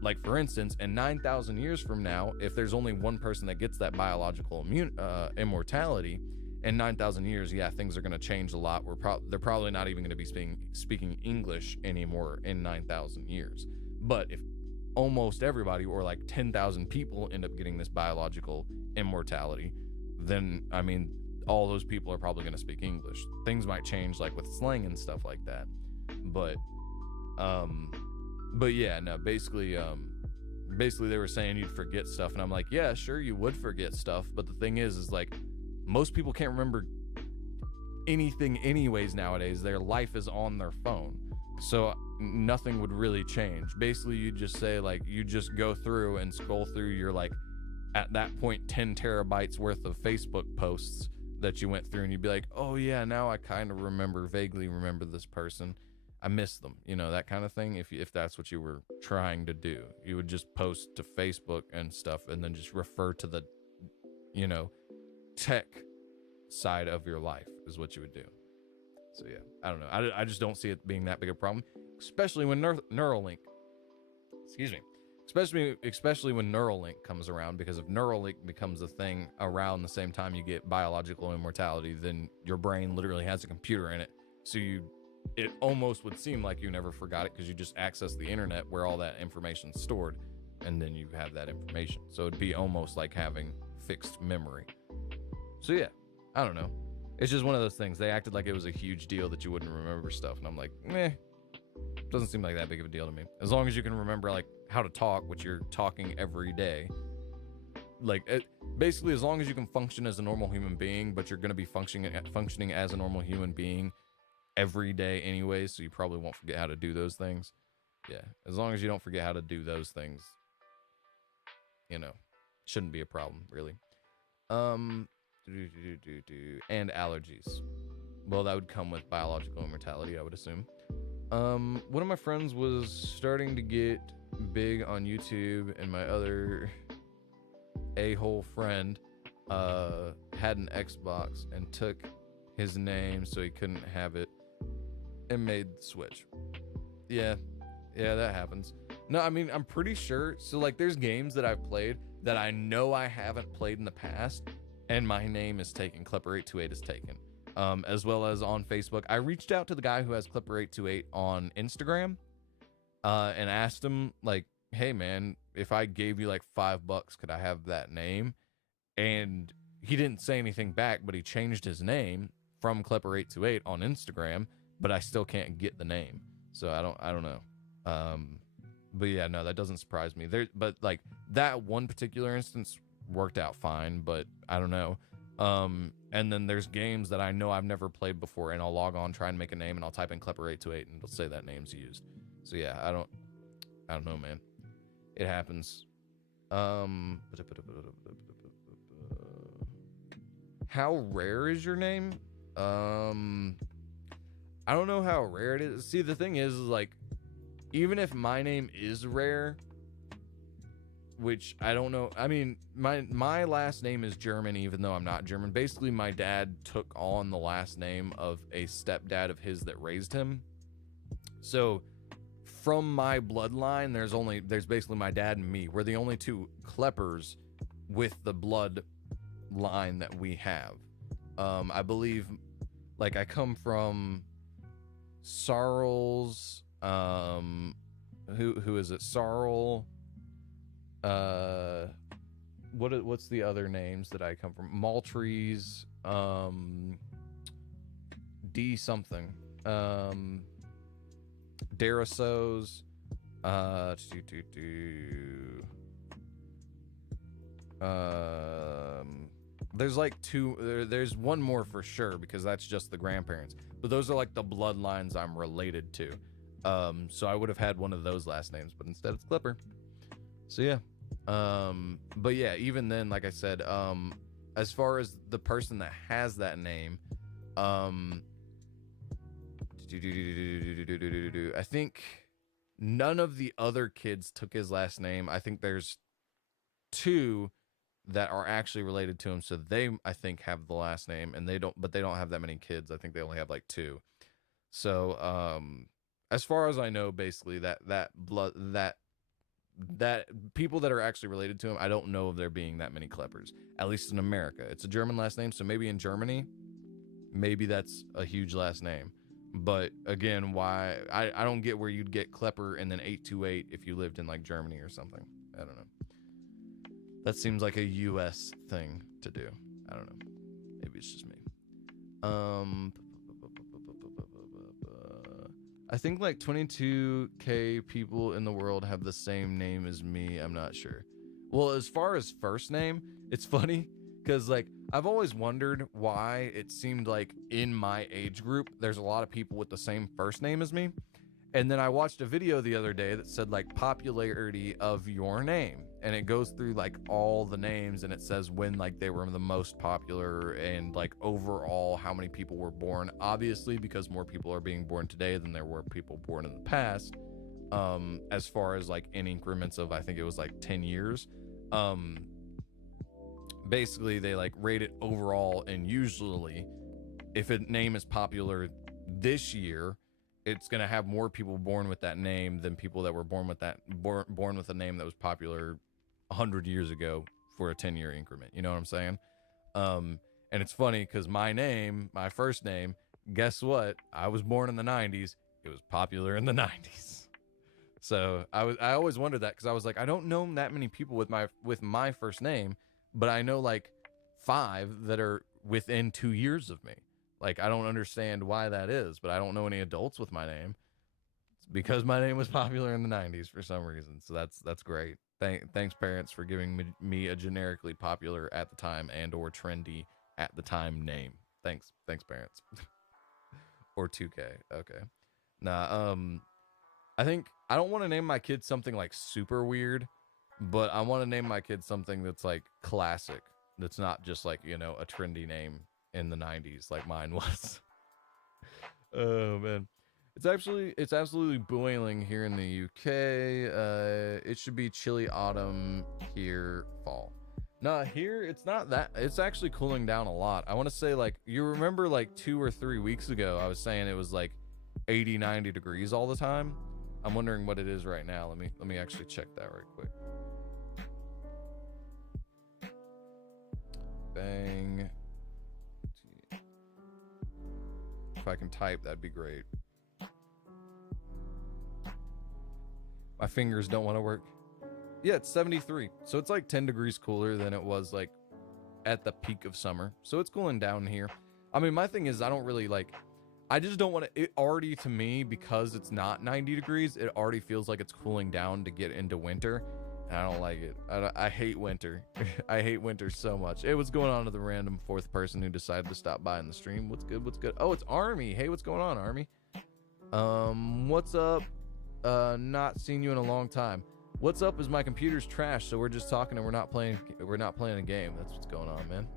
Like for instance, in 9,000 years from now, if there's only one person that gets that biological immortality, in 9,000 years, yeah, things are going to change a lot. They're probably not even going to be speaking English anymore in 9,000 years. But if almost everybody, or like 10,000 people, end up getting this biological immortality, then I mean, all those people are probably going to speak English. Things might change like with slang and stuff like that. But yeah, no, basically they were saying you'd forget stuff, and I'm like, yeah, sure, you would forget stuff, but the thing is like, most people can't remember anything anyways nowadays. Their life is on their phone, so nothing would really change. Basically, you just say like, you just go through and scroll through your like, at that point, 10 terabytes worth of Facebook posts that you went through, and you'd be like, oh yeah, now I kind of vaguely remember this person. I miss them, you know, that kind of thing. If that's what you were trying to do, you would just post to Facebook and stuff, and then just refer to the, you know, tech side of your life is what you would do. So yeah, I don't know. I just don't see it being that big a problem, especially when Neuralink, especially when Neuralink comes around, because if Neuralink becomes a thing around the same time you get biological immortality, then your brain literally has a computer in it. So it almost would seem like you never forgot it, because you just access the internet where all that information's stored, and then you have that information. So it'd be almost like having fixed memory. So yeah, I don't know. It's just one of those things. They acted like it was a huge deal that you wouldn't remember stuff, and I'm like, meh, doesn't seem like that big of a deal to me. As long as you can remember like how to talk, which you're talking every day. Like basically, as long as you can function as a normal human being, but you're going to be functioning as a normal human being every day anyway, so you probably won't forget how to do those things. Yeah, as long as you don't forget how to do those things, you know, shouldn't be a problem, really. And allergies. Well, that would come with biological immortality, I would assume. One of my friends was starting to get big on YouTube, and my other a-hole friend had an Xbox and took his name so he couldn't have it and made the switch. Yeah, that happens. No, I mean, I'm pretty sure. So like, there's games that I've played that I know I haven't played in the past, and my name is taken. Clipper828 is taken. As well as on Facebook. I reached out to the guy who has Clipper828 on Instagram, and asked him, like, hey man, if I gave you like $5, could I have that name? And he didn't say anything back, but he changed his name from Klepper828 on Instagram, but I still can't get the name. So I don't know. But yeah, no, that doesn't surprise me. But like that one particular instance worked out fine, but I don't know. And then there's games that I know I've never played before, and I'll log on, try and make a name, and I'll type in Klepper828, and it'll say that name's used. So yeah, I don't know, man. It happens. How rare is your name? I don't know how rare it is. See, the thing is like, even if my name is rare, which I don't know. I mean, my last name is German, even though I'm not German. Basically, my dad took on the last name of a stepdad of his that raised him. So from my bloodline, there's basically my dad and me. We're the only two Kleppers with the blood line that we have. I believe, like, I come from Sarles. Who is it? Sarl. What's the other names that I come from? Maltrees. D something. Darasos. There's like two. There's one more for sure because that's just the grandparents. But those are like the bloodlines I'm related to. So I would have had one of those last names, but instead it's Klepper. So yeah. But yeah, even then, like I said, as far as the person that has that name, I think none of the other kids took his last name. I think there's two that are actually related to him, so they, I think, have the last name, and they don't have that many kids. I think they only have like two. So, as far as I know, basically that people that are actually related to him, I don't know of there being that many Kleppers, at least in America. It's a German last name, so maybe in Germany, maybe that's a huge last name. But again, why I don't get where you'd get Klepper and then 828 if you lived in like Germany or something. I don't know. That seems like a US thing to do. I don't know. Maybe it's just me. I think like 22K people in the world have the same name as me. I'm not sure. Well, as far as first name, it's funny because like I've always wondered why it seemed like in my age group there's a lot of people with the same first name as me. And then I watched a video the other day that said like popularity of your name, and it goes through like all the names, and it says when like they were the most popular and like overall how many people were born. Obviously, because more people are being born today than there were people born in the past. As far as like in increments of, I think it was like 10 years. Basically they like rate it overall, and usually if a name is popular this year, it's going to have more people born with that name than people that were born with a name that was popular 100 years ago for a 10-year increment. You know what I'm saying? And it's funny because my first name, guess what? I was born in the 90s. It was popular in the 90s. So I always wondered that because I was like, I don't know that many people with my first name, but I know like 5 that are within 2 years of me. Like, I don't understand why that is, but I don't know any adults with my name. It's because my name was popular in the 90s for some reason. So that's great. Thanks, parents, for giving me a generically popular at the time and or trendy at the time name. Thanks, parents. Or 2K. Okay. Nah, I think I don't want to name my kid something like super weird, but I want to name my kid something that's like classic. That's not just like, you know, a trendy name in the 90s like mine was. Oh man, it's absolutely boiling here in the UK. It should be chilly autumn here, fall. Nah, here it's not that. It's actually cooling down a lot. I want to say, like, you remember like 2 or 3 weeks ago I was saying it was like 80-90 degrees all the time. I'm wondering what it is right now. Let me actually check that right quick. Bang. If I can type, that'd be great. My fingers don't want to work. Yeah, it's 73. So it's like 10 degrees cooler than it was like at the peak of summer. So it's cooling down here. I mean, my thing is I don't really like, I just don't want to, it already to me, because it's not 90 degrees, it already feels like it's cooling down to get into winter. And I don't like it. I hate winter. I hate winter so much. Hey, what's going on to the random fourth person who decided to stop by in the stream? What's good? What's good? Oh, it's Army. Hey, what's going on, Army? What's up? Not seen you in a long time. What's up is my computer's trash, so we're just talking and we're not playing a game. That's what's going on, man.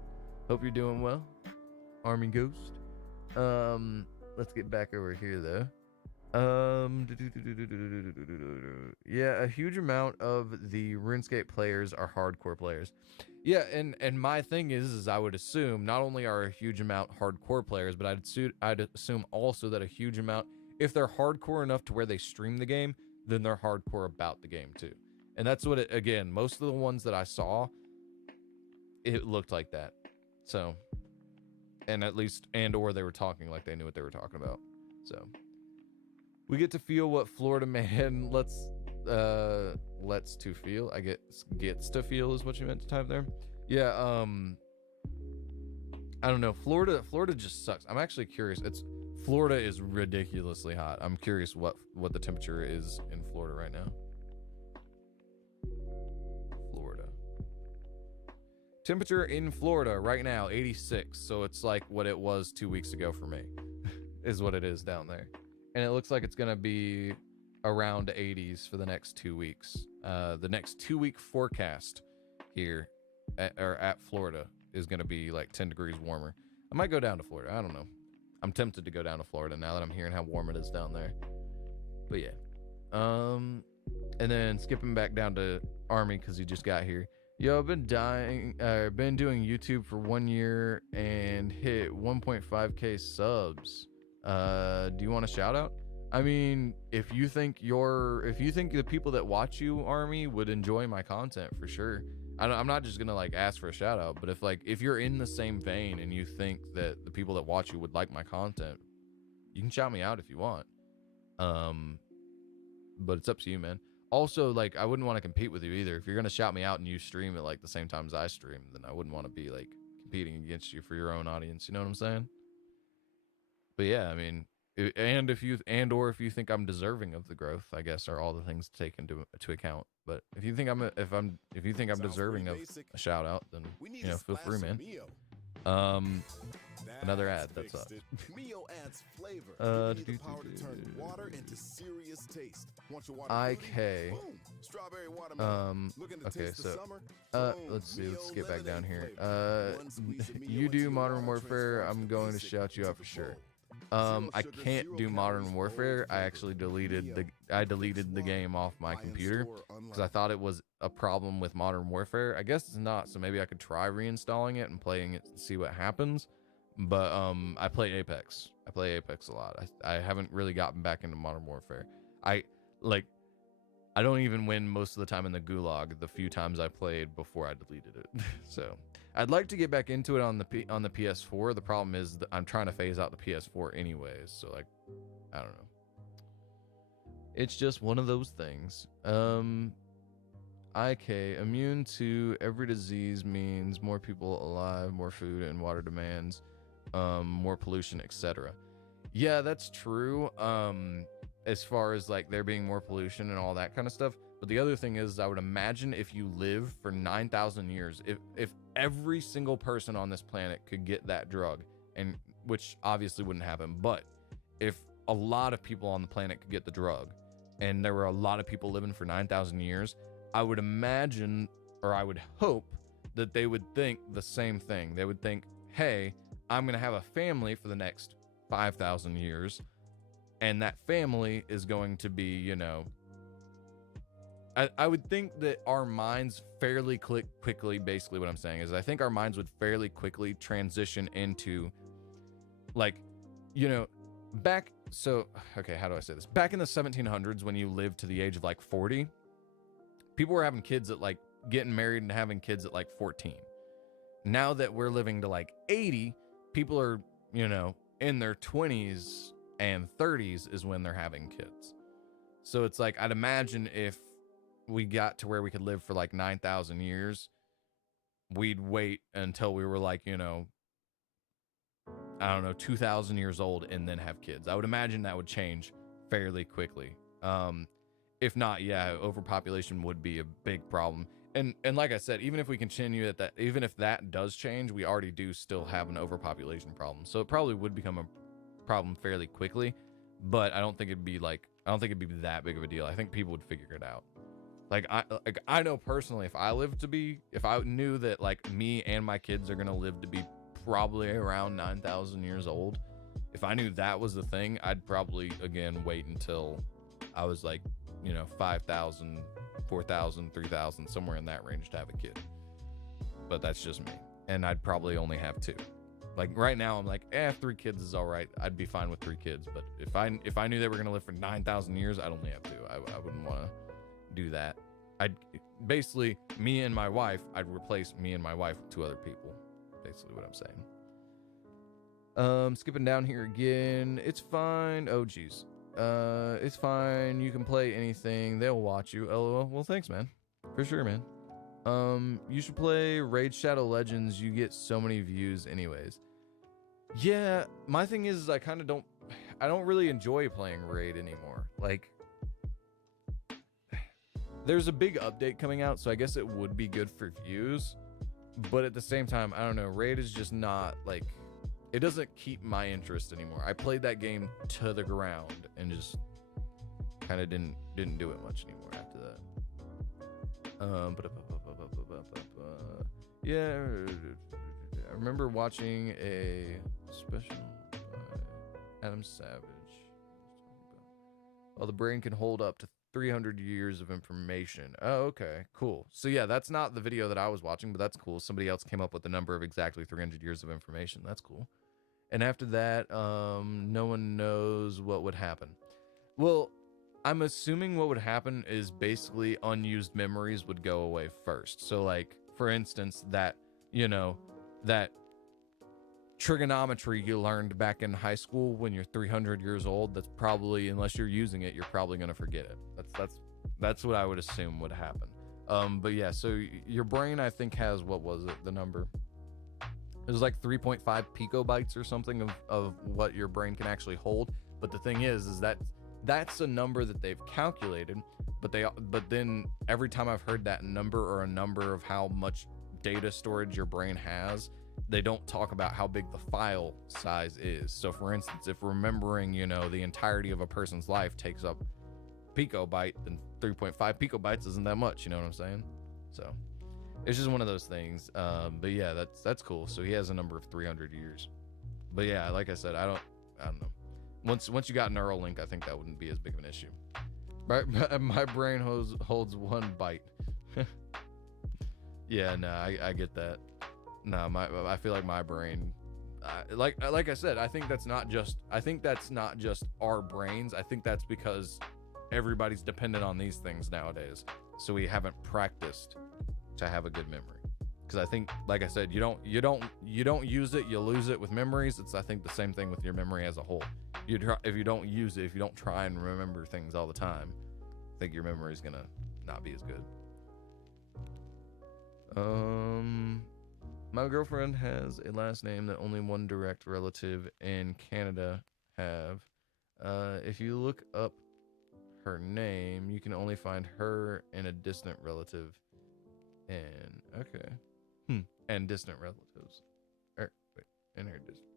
Hope you're doing well. Army Ghost. Let's get back over here though. Yeah, a huge amount of the RuneScape players are hardcore players. Yeah, and my thing is I would assume not only are a huge amount hardcore players, but I'd assume also that a huge amount, if they're hardcore enough to where they stream the game, then they're hardcore about the game too. And that's what it, again, most of the ones that I saw, it looked like that. So, and at least, and or they were talking like they knew what they were talking about. So we get to feel what Florida man lets to feel. I guess gets to feel is what you meant to type there. Yeah, I don't know. Florida just sucks. I'm actually curious. Florida is ridiculously hot. I'm curious what the temperature is in Florida right now. Florida. Temperature in Florida right now, 86. So it's like what it was 2 weeks ago for me, is what it is down there. And it looks like it's going to be around 80s for the next 2 weeks. The next 2 week forecast here at Florida is going to be like 10 degrees warmer. I might go down to Florida. I don't know. I'm tempted to go down to Florida now that I'm hearing how warm it is down there. But yeah. And then skipping back down to Army because he just got here. Yo, I've been doing YouTube for 1 year and hit 1.5k subs. Do you want a shout out? I mean, if you think the people that watch you, Army, would enjoy my content, for sure. I'm not just gonna like ask for a shout out, but if you're in the same vein and you think that the people that watch you would like my content, you can shout me out if you want. But it's up to you, man. Also, like, I wouldn't want to compete with you either. If you're gonna shout me out and you stream at like the same time as I stream, then I wouldn't want to be like competing against you for your own audience. You know what I'm saying? But yeah, I mean, if you think I'm deserving of the growth, I guess are all the things to take into account. But if you think I'm deserving of a shout out, then feel free, man. Another ad. That's us. Mio adds flavor. You need the power to turn water into serious taste. Want your water IK. Boom. Strawberry watermelon. Okay, so let's see. Let's get back down here. You do Modern Warfare. I'm going to shout you out for sure. I can't do Modern Warfare. I actually deleted the game off my computer because I thought it was a problem with Modern Warfare. I guess it's not, so maybe I could try reinstalling it and playing it and see what happens. But I play Apex. I play Apex a lot. I haven't really gotten back into Modern Warfare. I don't even win most of the time in the Gulag the few times I played before I deleted it. So I'd like to get back into it on the PS4. The problem is that I'm trying to phase out the PS4 anyways. So like, I don't know. It's just one of those things. IK, immune to every disease means more people alive, more food and water demands, more pollution, etc. Yeah, that's true. As far as like there being more pollution and all that kind of stuff. But the other thing is, I would imagine if you live for 9,000 years, if every single person on this planet could get that drug, and which obviously wouldn't happen, but if a lot of people on the planet could get the drug, and there were a lot of people living for 9,000 years, I would imagine, or I would hope, that they would think the same thing. They would think, hey, I'm going to have a family for the next 5,000 years, and that family is going to be, I would think that our minds fairly quickly, basically what I'm saying is I think our minds would fairly quickly transition into, like, back, so, okay, how do I say this? Back in the 1700s, when you lived to the age of like 40, people were having kids at like, getting married and having kids at like 14. Now that we're living to like 80, people are, in their 20s and 30s is when they're having kids. So it's like, I'd imagine if we got to where we could live for like 9,000 years, we'd wait until we were like, you know, I don't know, 2,000 years old and then have kids. I would imagine that would change fairly quickly. If not, yeah, overpopulation would be a big problem. And like I said, even if we continue at that, even if that does change, we already do still have an overpopulation problem. So it probably would become a problem fairly quickly, but I don't think it'd be that big of a deal. I think people would figure it out. Like I know personally, if I knew that like me and my kids are gonna live to be probably around 9,000 years old, if I knew that was the thing, I'd probably again wait until I was like, you know, 5,000, 4,000, 3,000, somewhere in that range to have a kid. But that's just me, and I'd probably only have 2. Like right now, I'm like, 3 kids is all right. I'd be fine with 3 kids. But if I knew they were gonna live for 9,000 years, I'd only have 2. I wouldn't want to do that. I'd basically me and my wife. I'd replace me and my wife with 2 other people. Basically, what I'm saying. Skipping down here again. It's fine. Oh geez. It's fine. You can play anything. They'll watch you. LOL. Well, thanks, man. For sure, man. You should play Raid Shadow Legends. You get so many views anyways. Yeah, my thing is I don't really enjoy playing Raid anymore. Like, there's a big update coming out, so I guess it would be good for views. But at the same time, I don't know. Raid is just not, like, it doesn't keep my interest anymore. I played that game to the ground and just kind of didn't do it much anymore after that. Yeah, I remember watching a special by Adam Savage. Well, the brain can hold up to 300 years of information. Oh, okay, cool. So yeah, that's not the video that I was watching, but that's cool. Somebody else came up with the number of exactly 300 years of information. That's cool. And after that, no one knows what would happen. Well, I'm assuming what would happen is basically unused memories would go away first. So like, for instance, that, you know, that trigonometry you learned back in high school when you're 300 years old, that's probably, unless you're using it, you're probably going to forget it. That's what I would assume would happen. But yeah, so your brain, I think, has, what was it, the number? It was like 3.5 picobytes or something of what your brain can actually hold. But the thing is that that's a number that they've calculated, but then every time I've heard that number or a number of how much data storage your brain has, they don't talk about how big the file size is. So for instance, if remembering, you know, the entirety of a person's life takes up picobyte, then 3.5 picobytes isn't that much, you know what I'm saying? So it's just one of those things. But yeah, that's cool. So he has a number of 300 years. But yeah, like I said, I don't know. Once you got Neuralink, I think that wouldn't be as big of an issue. My brain holds 1 byte. Yeah, no, I get that. No, I feel like my brain, like I said, I think that's not just our brains. I think that's because everybody's dependent on these things nowadays. So we haven't practiced to have a good memory. Because I think, like I said, you don't use it, you lose it with memories. It's, I think, the same thing with your memory as a whole. If you don't use it, if you don't try and remember things all the time, I think your memory is gonna not be as good. My girlfriend has a last name that only one direct relative in Canada have. If you look up her name, you can only find her and a distant relative. And okay. And distant relatives. And her distant.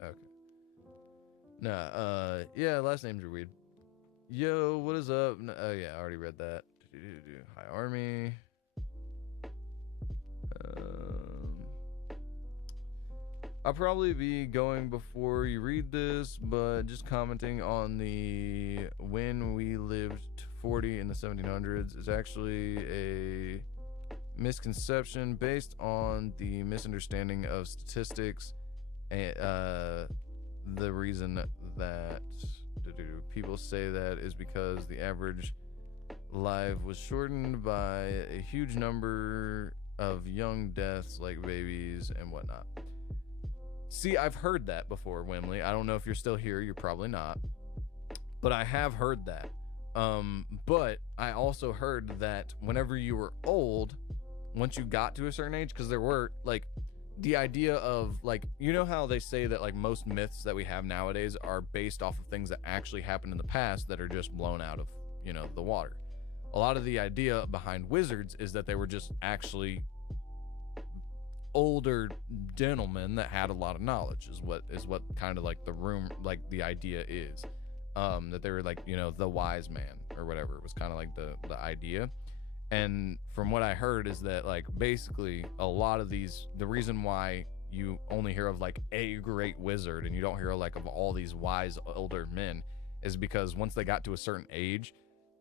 Okay. Nah, yeah, last names are weird. Yo, what is up? Oh yeah, I already read that. Hi, Army. I'll probably be going before you read this, but just commenting on the when we lived 40 in the 1700s is actually a misconception based on the misunderstanding of statistics, and the reason that people say that is because the average life was shortened by a huge number of young deaths like babies and whatnot. See, I've heard that before, Wimley. I don't know if you're still here. You're probably not. But I have heard that. But I also heard that whenever you were old, once you got to a certain age, because there were like the idea of like, you know how they say that like most myths that we have nowadays are based off of things that actually happened in the past that are just blown out of, you know, the water. A lot of the idea behind wizards is that they were just actually older gentlemen that had a lot of knowledge, is what kind of like the idea is. That they were like, you know, the wise man or whatever. It was kind of like the idea. And from what I heard is that like basically a lot of these, the reason why you only hear of like a great wizard and you don't hear like of all these wise older men is because once they got to a certain age,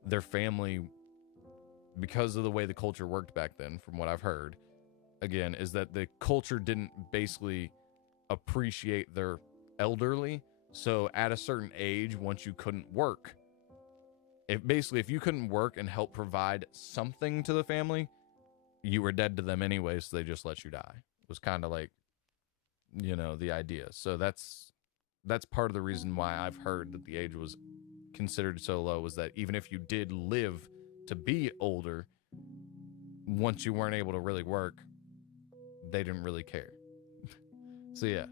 their family, because of the way the culture worked back then, from what I've heard, again, is that the culture didn't basically appreciate their elderly. So at a certain age, once you couldn't work, if you couldn't work and help provide something to the family, you were dead to them anyway, so they just let you die. It was kind of like, you know, the idea. So that's part of the reason why I've heard that the age was considered so low, was that even if you did live to be older, once you weren't able to really work, they didn't really care. So yeah.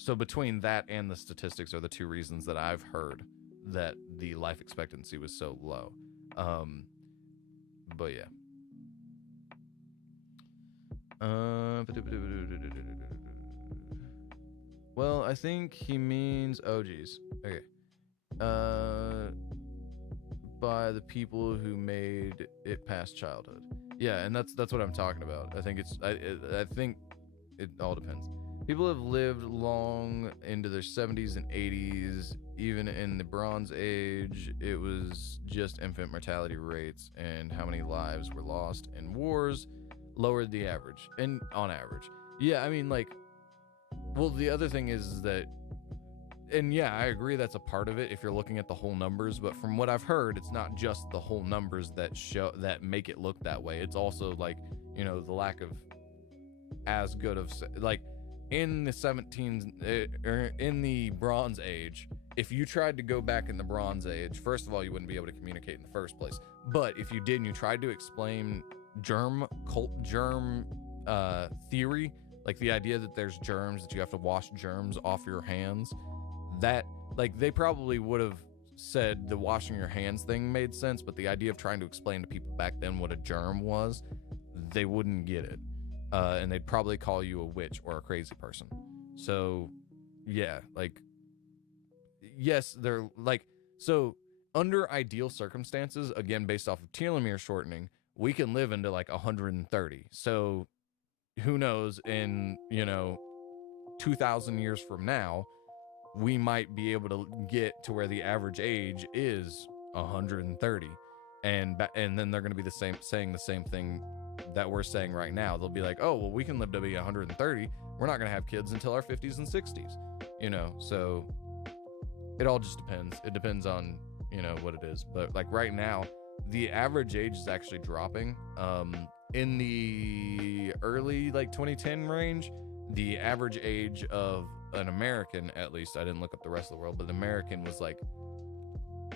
So between that and the statistics are the two reasons that I've heard that the life expectancy was so low. But yeah. Well, I think he means, oh geez. Okay. By the people who made it past childhood. Yeah, and that's what I'm talking about. I think I think it all depends. People have lived long into their 70s and 80s. Even in the Bronze Age, it was just infant mortality rates and how many lives were lost in wars lowered the average, and on average. Yeah, I mean, like, well, the other thing is that, and yeah, I agree that's a part of it if you're looking at the whole numbers, but from what I've heard, it's not just the whole numbers that make it look that way. It's also like, you know, the lack of as good of, like, in the Bronze Age, if you tried to go back in the Bronze Age, first of all, you wouldn't be able to communicate in the first place. But if you did and you tried to explain germ theory, like the idea that there's germs, that you have to wash germs off your hands, that, like, they probably would have said the washing your hands thing made sense, but the idea of trying to explain to people back then what a germ was, they wouldn't get it. And they'd probably call you a witch or a crazy person. So, yeah, like, yes, they're like, so under ideal circumstances, again, based off of telomere shortening, we can live into like 130. So who knows, in, you know, 2,000 years from now, we might be able to get to where the average age is 130. And then they're going to be saying the same thing that we're saying right now. They'll be like, oh, well, we can live to be 130. We're not going to have kids until our 50s and 60s, you know? So it all just depends. It depends on, you know, what it is. But like right now, the average age is actually dropping. In the early like 2010 range, the average age of an American, at least, I didn't look up the rest of the world, but an American was like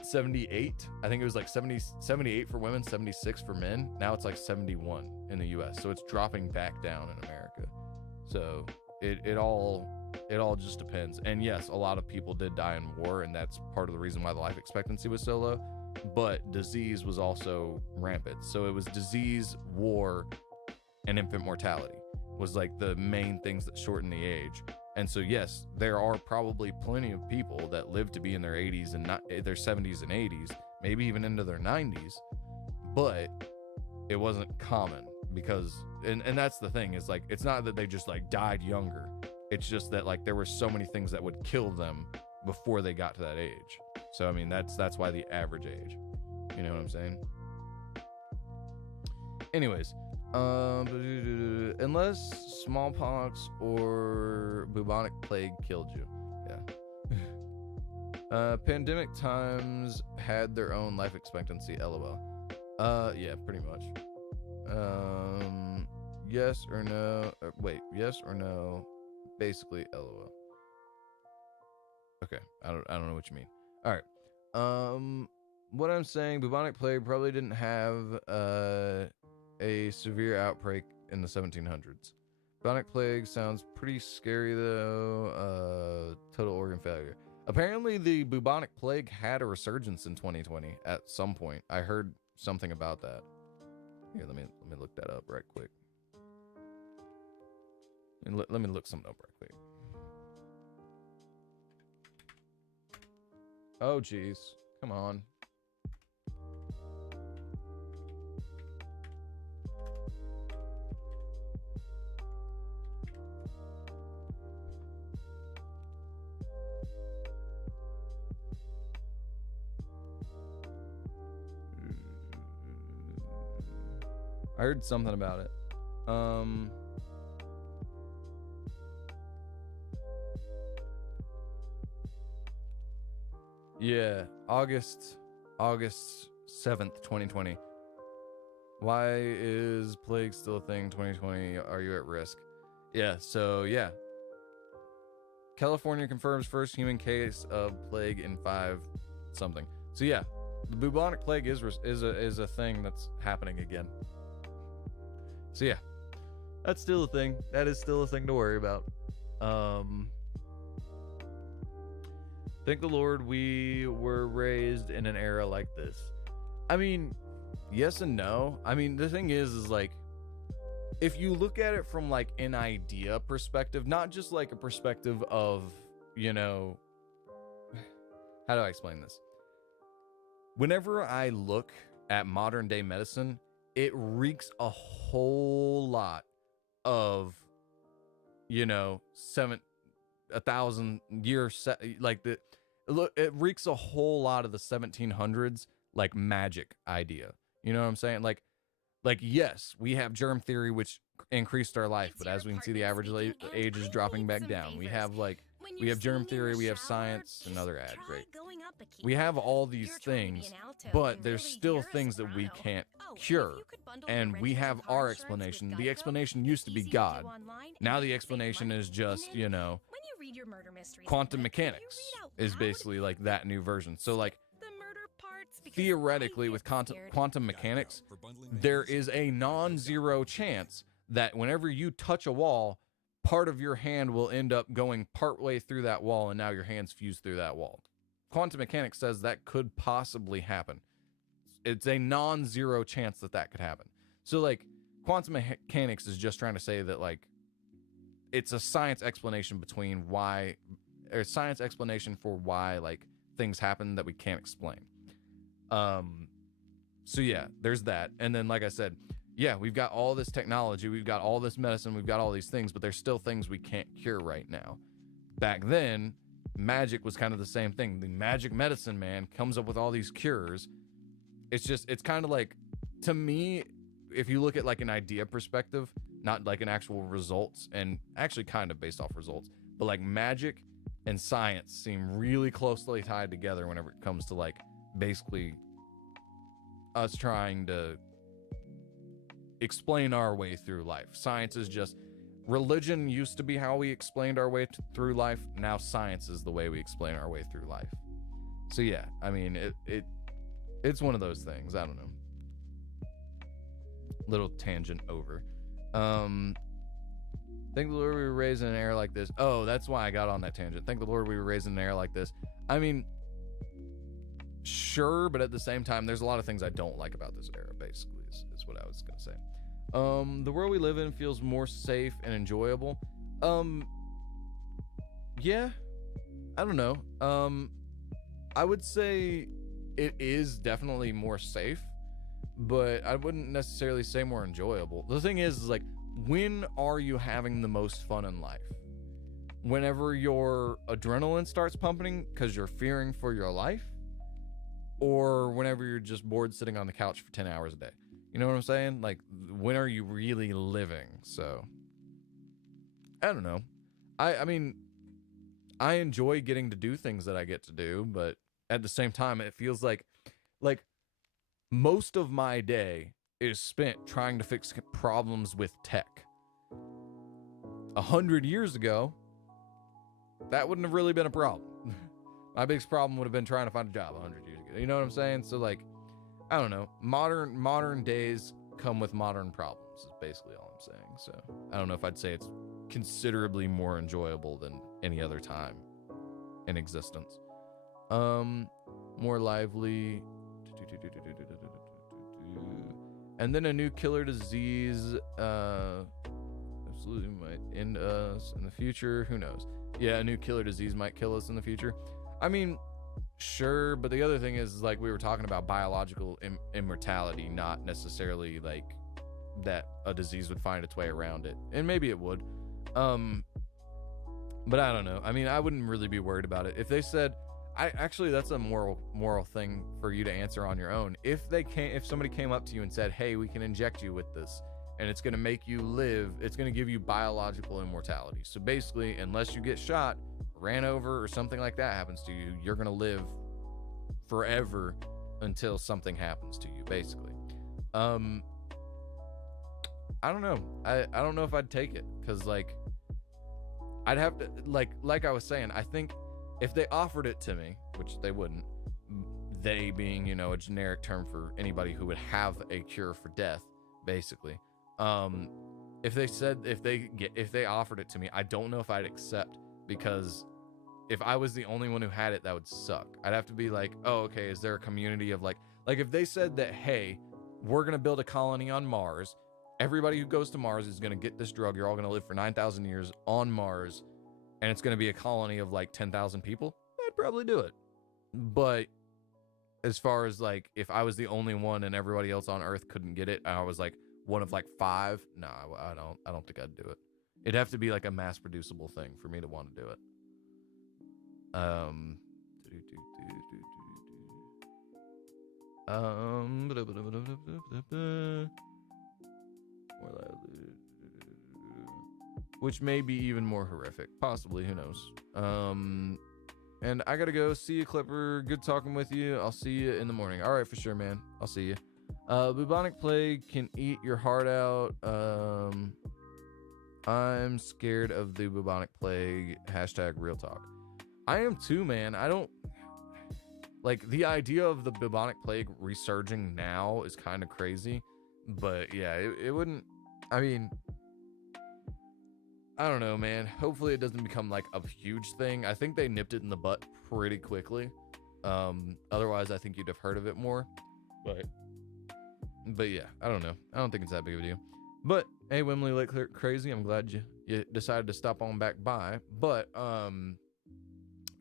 78. I think it was like 78 for women, 76 for men. Now it's like 71 in the US. So it's dropping back down in America. So it all just depends. And yes, a lot of people did die in war, and that's part of the reason why the life expectancy was so low. But disease was also rampant. So it was disease, war, and infant mortality was like the main things that shorten the age. And so, yes, there are probably plenty of people that live to be in their 80s and not their 70s and 80s, maybe even into their 90s, but it wasn't common because, and that's the thing, is like, it's not that they just like died younger. It's just that like there were so many things that would kill them before they got to that age. So, I mean, that's why the average age, you know what I'm saying? Anyways, unless smallpox or bubonic plague killed you. Yeah. Pandemic times had their own life expectancy, LOL. Yeah, pretty much. Yes or no? Yes or no? Basically, LOL. Okay, I don't know what you mean. All right. what I'm saying, bubonic plague probably didn't have a severe outbreak in the 1700s. Bubonic plague sounds pretty scary though. Total organ failure. Apparently, the bubonic plague had a resurgence in 2020 at some point. I heard something about that. Here, let me look that up right quick. And let me look something up right quick. Oh, jeez. Come on. I heard something about it. Yeah, August 7th, 2020. Why is plague still a thing? 2020, are you at risk? Yeah, so yeah. California confirms first human case of plague in 5 something. So yeah, the bubonic plague is a thing that's happening again. So yeah, that's still a thing. That is still a thing to worry about. Thank the Lord we were raised in an era like this. I mean, yes and no. I mean, the thing is like, if you look at it from like an idea perspective, not just like a perspective of, you know, how do I explain this? Whenever I look at modern day medicine, it reeks a whole lot of, you know, 1,000 years, like the look, it reeks a whole lot of the 1700s, like magic idea. You know what I'm saying? Like yes, we have germ theory, which increased our life, but as we can see, the average age is dropping back down. We have germ theory, we have science, another ad, great. We have all these things, but there's still things that we can't cure, and we have our explanation. The explanation used to be God. Now the explanation is just, you know, quantum mechanics is basically like that new version. So like, theoretically, with quantum mechanics, there is a non-zero chance that whenever you touch a wall, part of your hand will end up going partway through that wall, and now your hand's fused through that wall. Quantum mechanics says that could possibly happen. It's a non-zero chance that that could happen. So like, quantum mechanics is just trying to say that like, it's a science explanation between why, or science explanation for why like things happen that we can't explain. So yeah, there's that. And then, like I said, yeah, we've got all this technology, we've got all this medicine, we've got all these things, but there's still things we can't cure right now. Back then, magic was kind of the same thing. The magic medicine man comes up with all these cures. It's kind of like, to me, if you look at like an idea perspective, not like an actual results, and actually kind of based off results, but like magic and science seem really closely tied together whenever it comes to like basically us trying to explain our way through life. Science is just, religion used to be how we explained our way through life. Now science is the way we explain our way through life. So yeah, I mean, it's one of those things. I don't know. Little tangent over. Thank the Lord we were raised in an era like this. Oh, that's why I got on that tangent. Thank the Lord we were raised in an era like this. I mean, sure, but at the same time, there's a lot of things I don't like about this era, basically, is what I was going to say. The world we live in feels more safe and enjoyable. Yeah, I don't know. I would say it is definitely more safe, but I wouldn't necessarily say more enjoyable. The thing is like, when are you having the most fun in life? Whenever your adrenaline starts pumping because you're fearing for your life? Or whenever you're just bored sitting on the couch for 10 hours a day? You know what I'm saying? Like, when are you really living? So, I don't know. I mean, I enjoy getting to do things that I get to do, but at the same time, it feels like most of my day is spent trying to fix problems with tech. 100 years ago, that wouldn't have really been a problem. My biggest problem would have been trying to find a job 100 years ago. You know what I'm saying? So like, I don't know. Modern days come with modern problems is basically all I'm saying. So I don't know if I'd say it's considerably more enjoyable than any other time in existence. More lively. And then a new killer disease absolutely might end us in the future. Who knows? Yeah, a new killer disease might kill us in the future. I mean, sure, but the other thing is, like, we were talking about biological immortality, not necessarily like that a disease would find its way around it, and maybe it would. But I don't know. I mean, I wouldn't really be worried about it if they said, that's a moral thing for you to answer on your own. If somebody came up to you and said, hey, we can inject you with this and it's going to make you live, it's going to give you biological immortality. So basically, unless you get shot, ran over, or something like that happens to you, you're going to live forever until something happens to you, basically. I don't know. I don't know if I'd take it, because like I'd have to, like I was saying, I think if they offered it to me, which they wouldn't, they being, you know, a generic term for anybody who would have a cure for death, basically. If they offered it to me, I don't know if I'd accept, because if I was the only one who had it, that would suck. I'd have to be like, oh, okay, is there a community of like if they said that, hey, we're going to build a colony on Mars, everybody who goes to Mars is going to get this drug, you're all going to live for 9,000 years on Mars, and it's going to be a colony of like 10,000 people, I'd probably do it. But as far as like, if I was the only one and everybody else on Earth couldn't get it, and I was like one of like 5, no, I don't think I'd do it. It'd have to be like a mass producible thing for me to want to do it. Which may be even more horrific, possibly, who knows. And I gotta go. See you, Clipper. Good talking with you. I'll see you in the morning. All right, for sure, man. I'll see you. Bubonic plague can eat your heart out. I'm scared of the bubonic plague. # real talk. I am too, man. I don't like the idea of the bubonic plague resurging now is kind of crazy, but yeah, it wouldn't. I mean, I don't know, man. Hopefully it doesn't become like a huge thing. I think they nipped it in the butt pretty quickly. Otherwise I think you'd have heard of it more. But yeah, I don't know. I don't think it's that big of a deal. But hey, Wimley like crazy. I'm glad you decided to stop on back by. But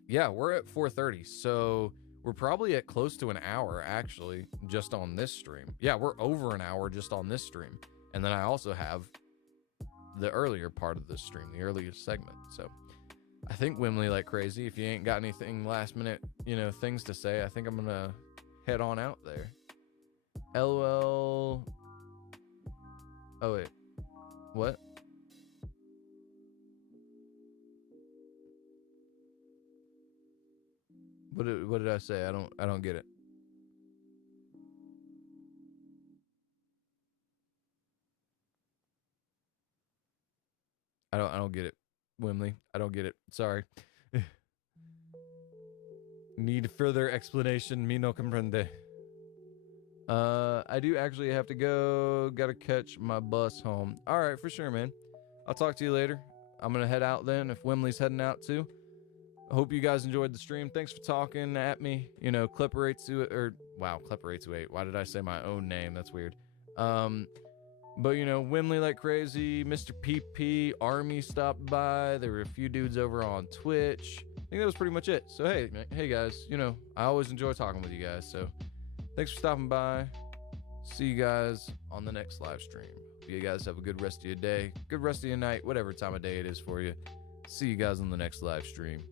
yeah, we're at 4:30, so we're probably at close to an hour actually just on this stream. Yeah, we're over an hour just on this stream, and then I also have the earlier part of this stream, the earliest segment. So I think Wimley like crazy. If you ain't got anything last minute, you know, things to say, I think I'm gonna head on out there. LOL. Oh wait, what? What did I say? I don't get it. I don't get it, Wimley. I don't get it. Sorry. Need further explanation. Me no comprende. I do actually have to go. Gotta catch my bus home. All right, for sure, man. I'll talk to you later. I'm gonna head out then if Wimley's heading out too. I hope you guys enjoyed the stream. Thanks for talking at me. You know, Clipper828, or wow, Clipper828. Why did I say my own name? That's weird. But you know, Wimley like crazy, Mr. PP, Army stopped by. There were a few dudes over on Twitch. I think that was pretty much it. So hey guys, you know, I always enjoy talking with you guys. So thanks for stopping by. See you guys on the next live stream. Hope you guys have a good rest of your day, good rest of your night, whatever time of day it is for you. See you guys on the next live stream.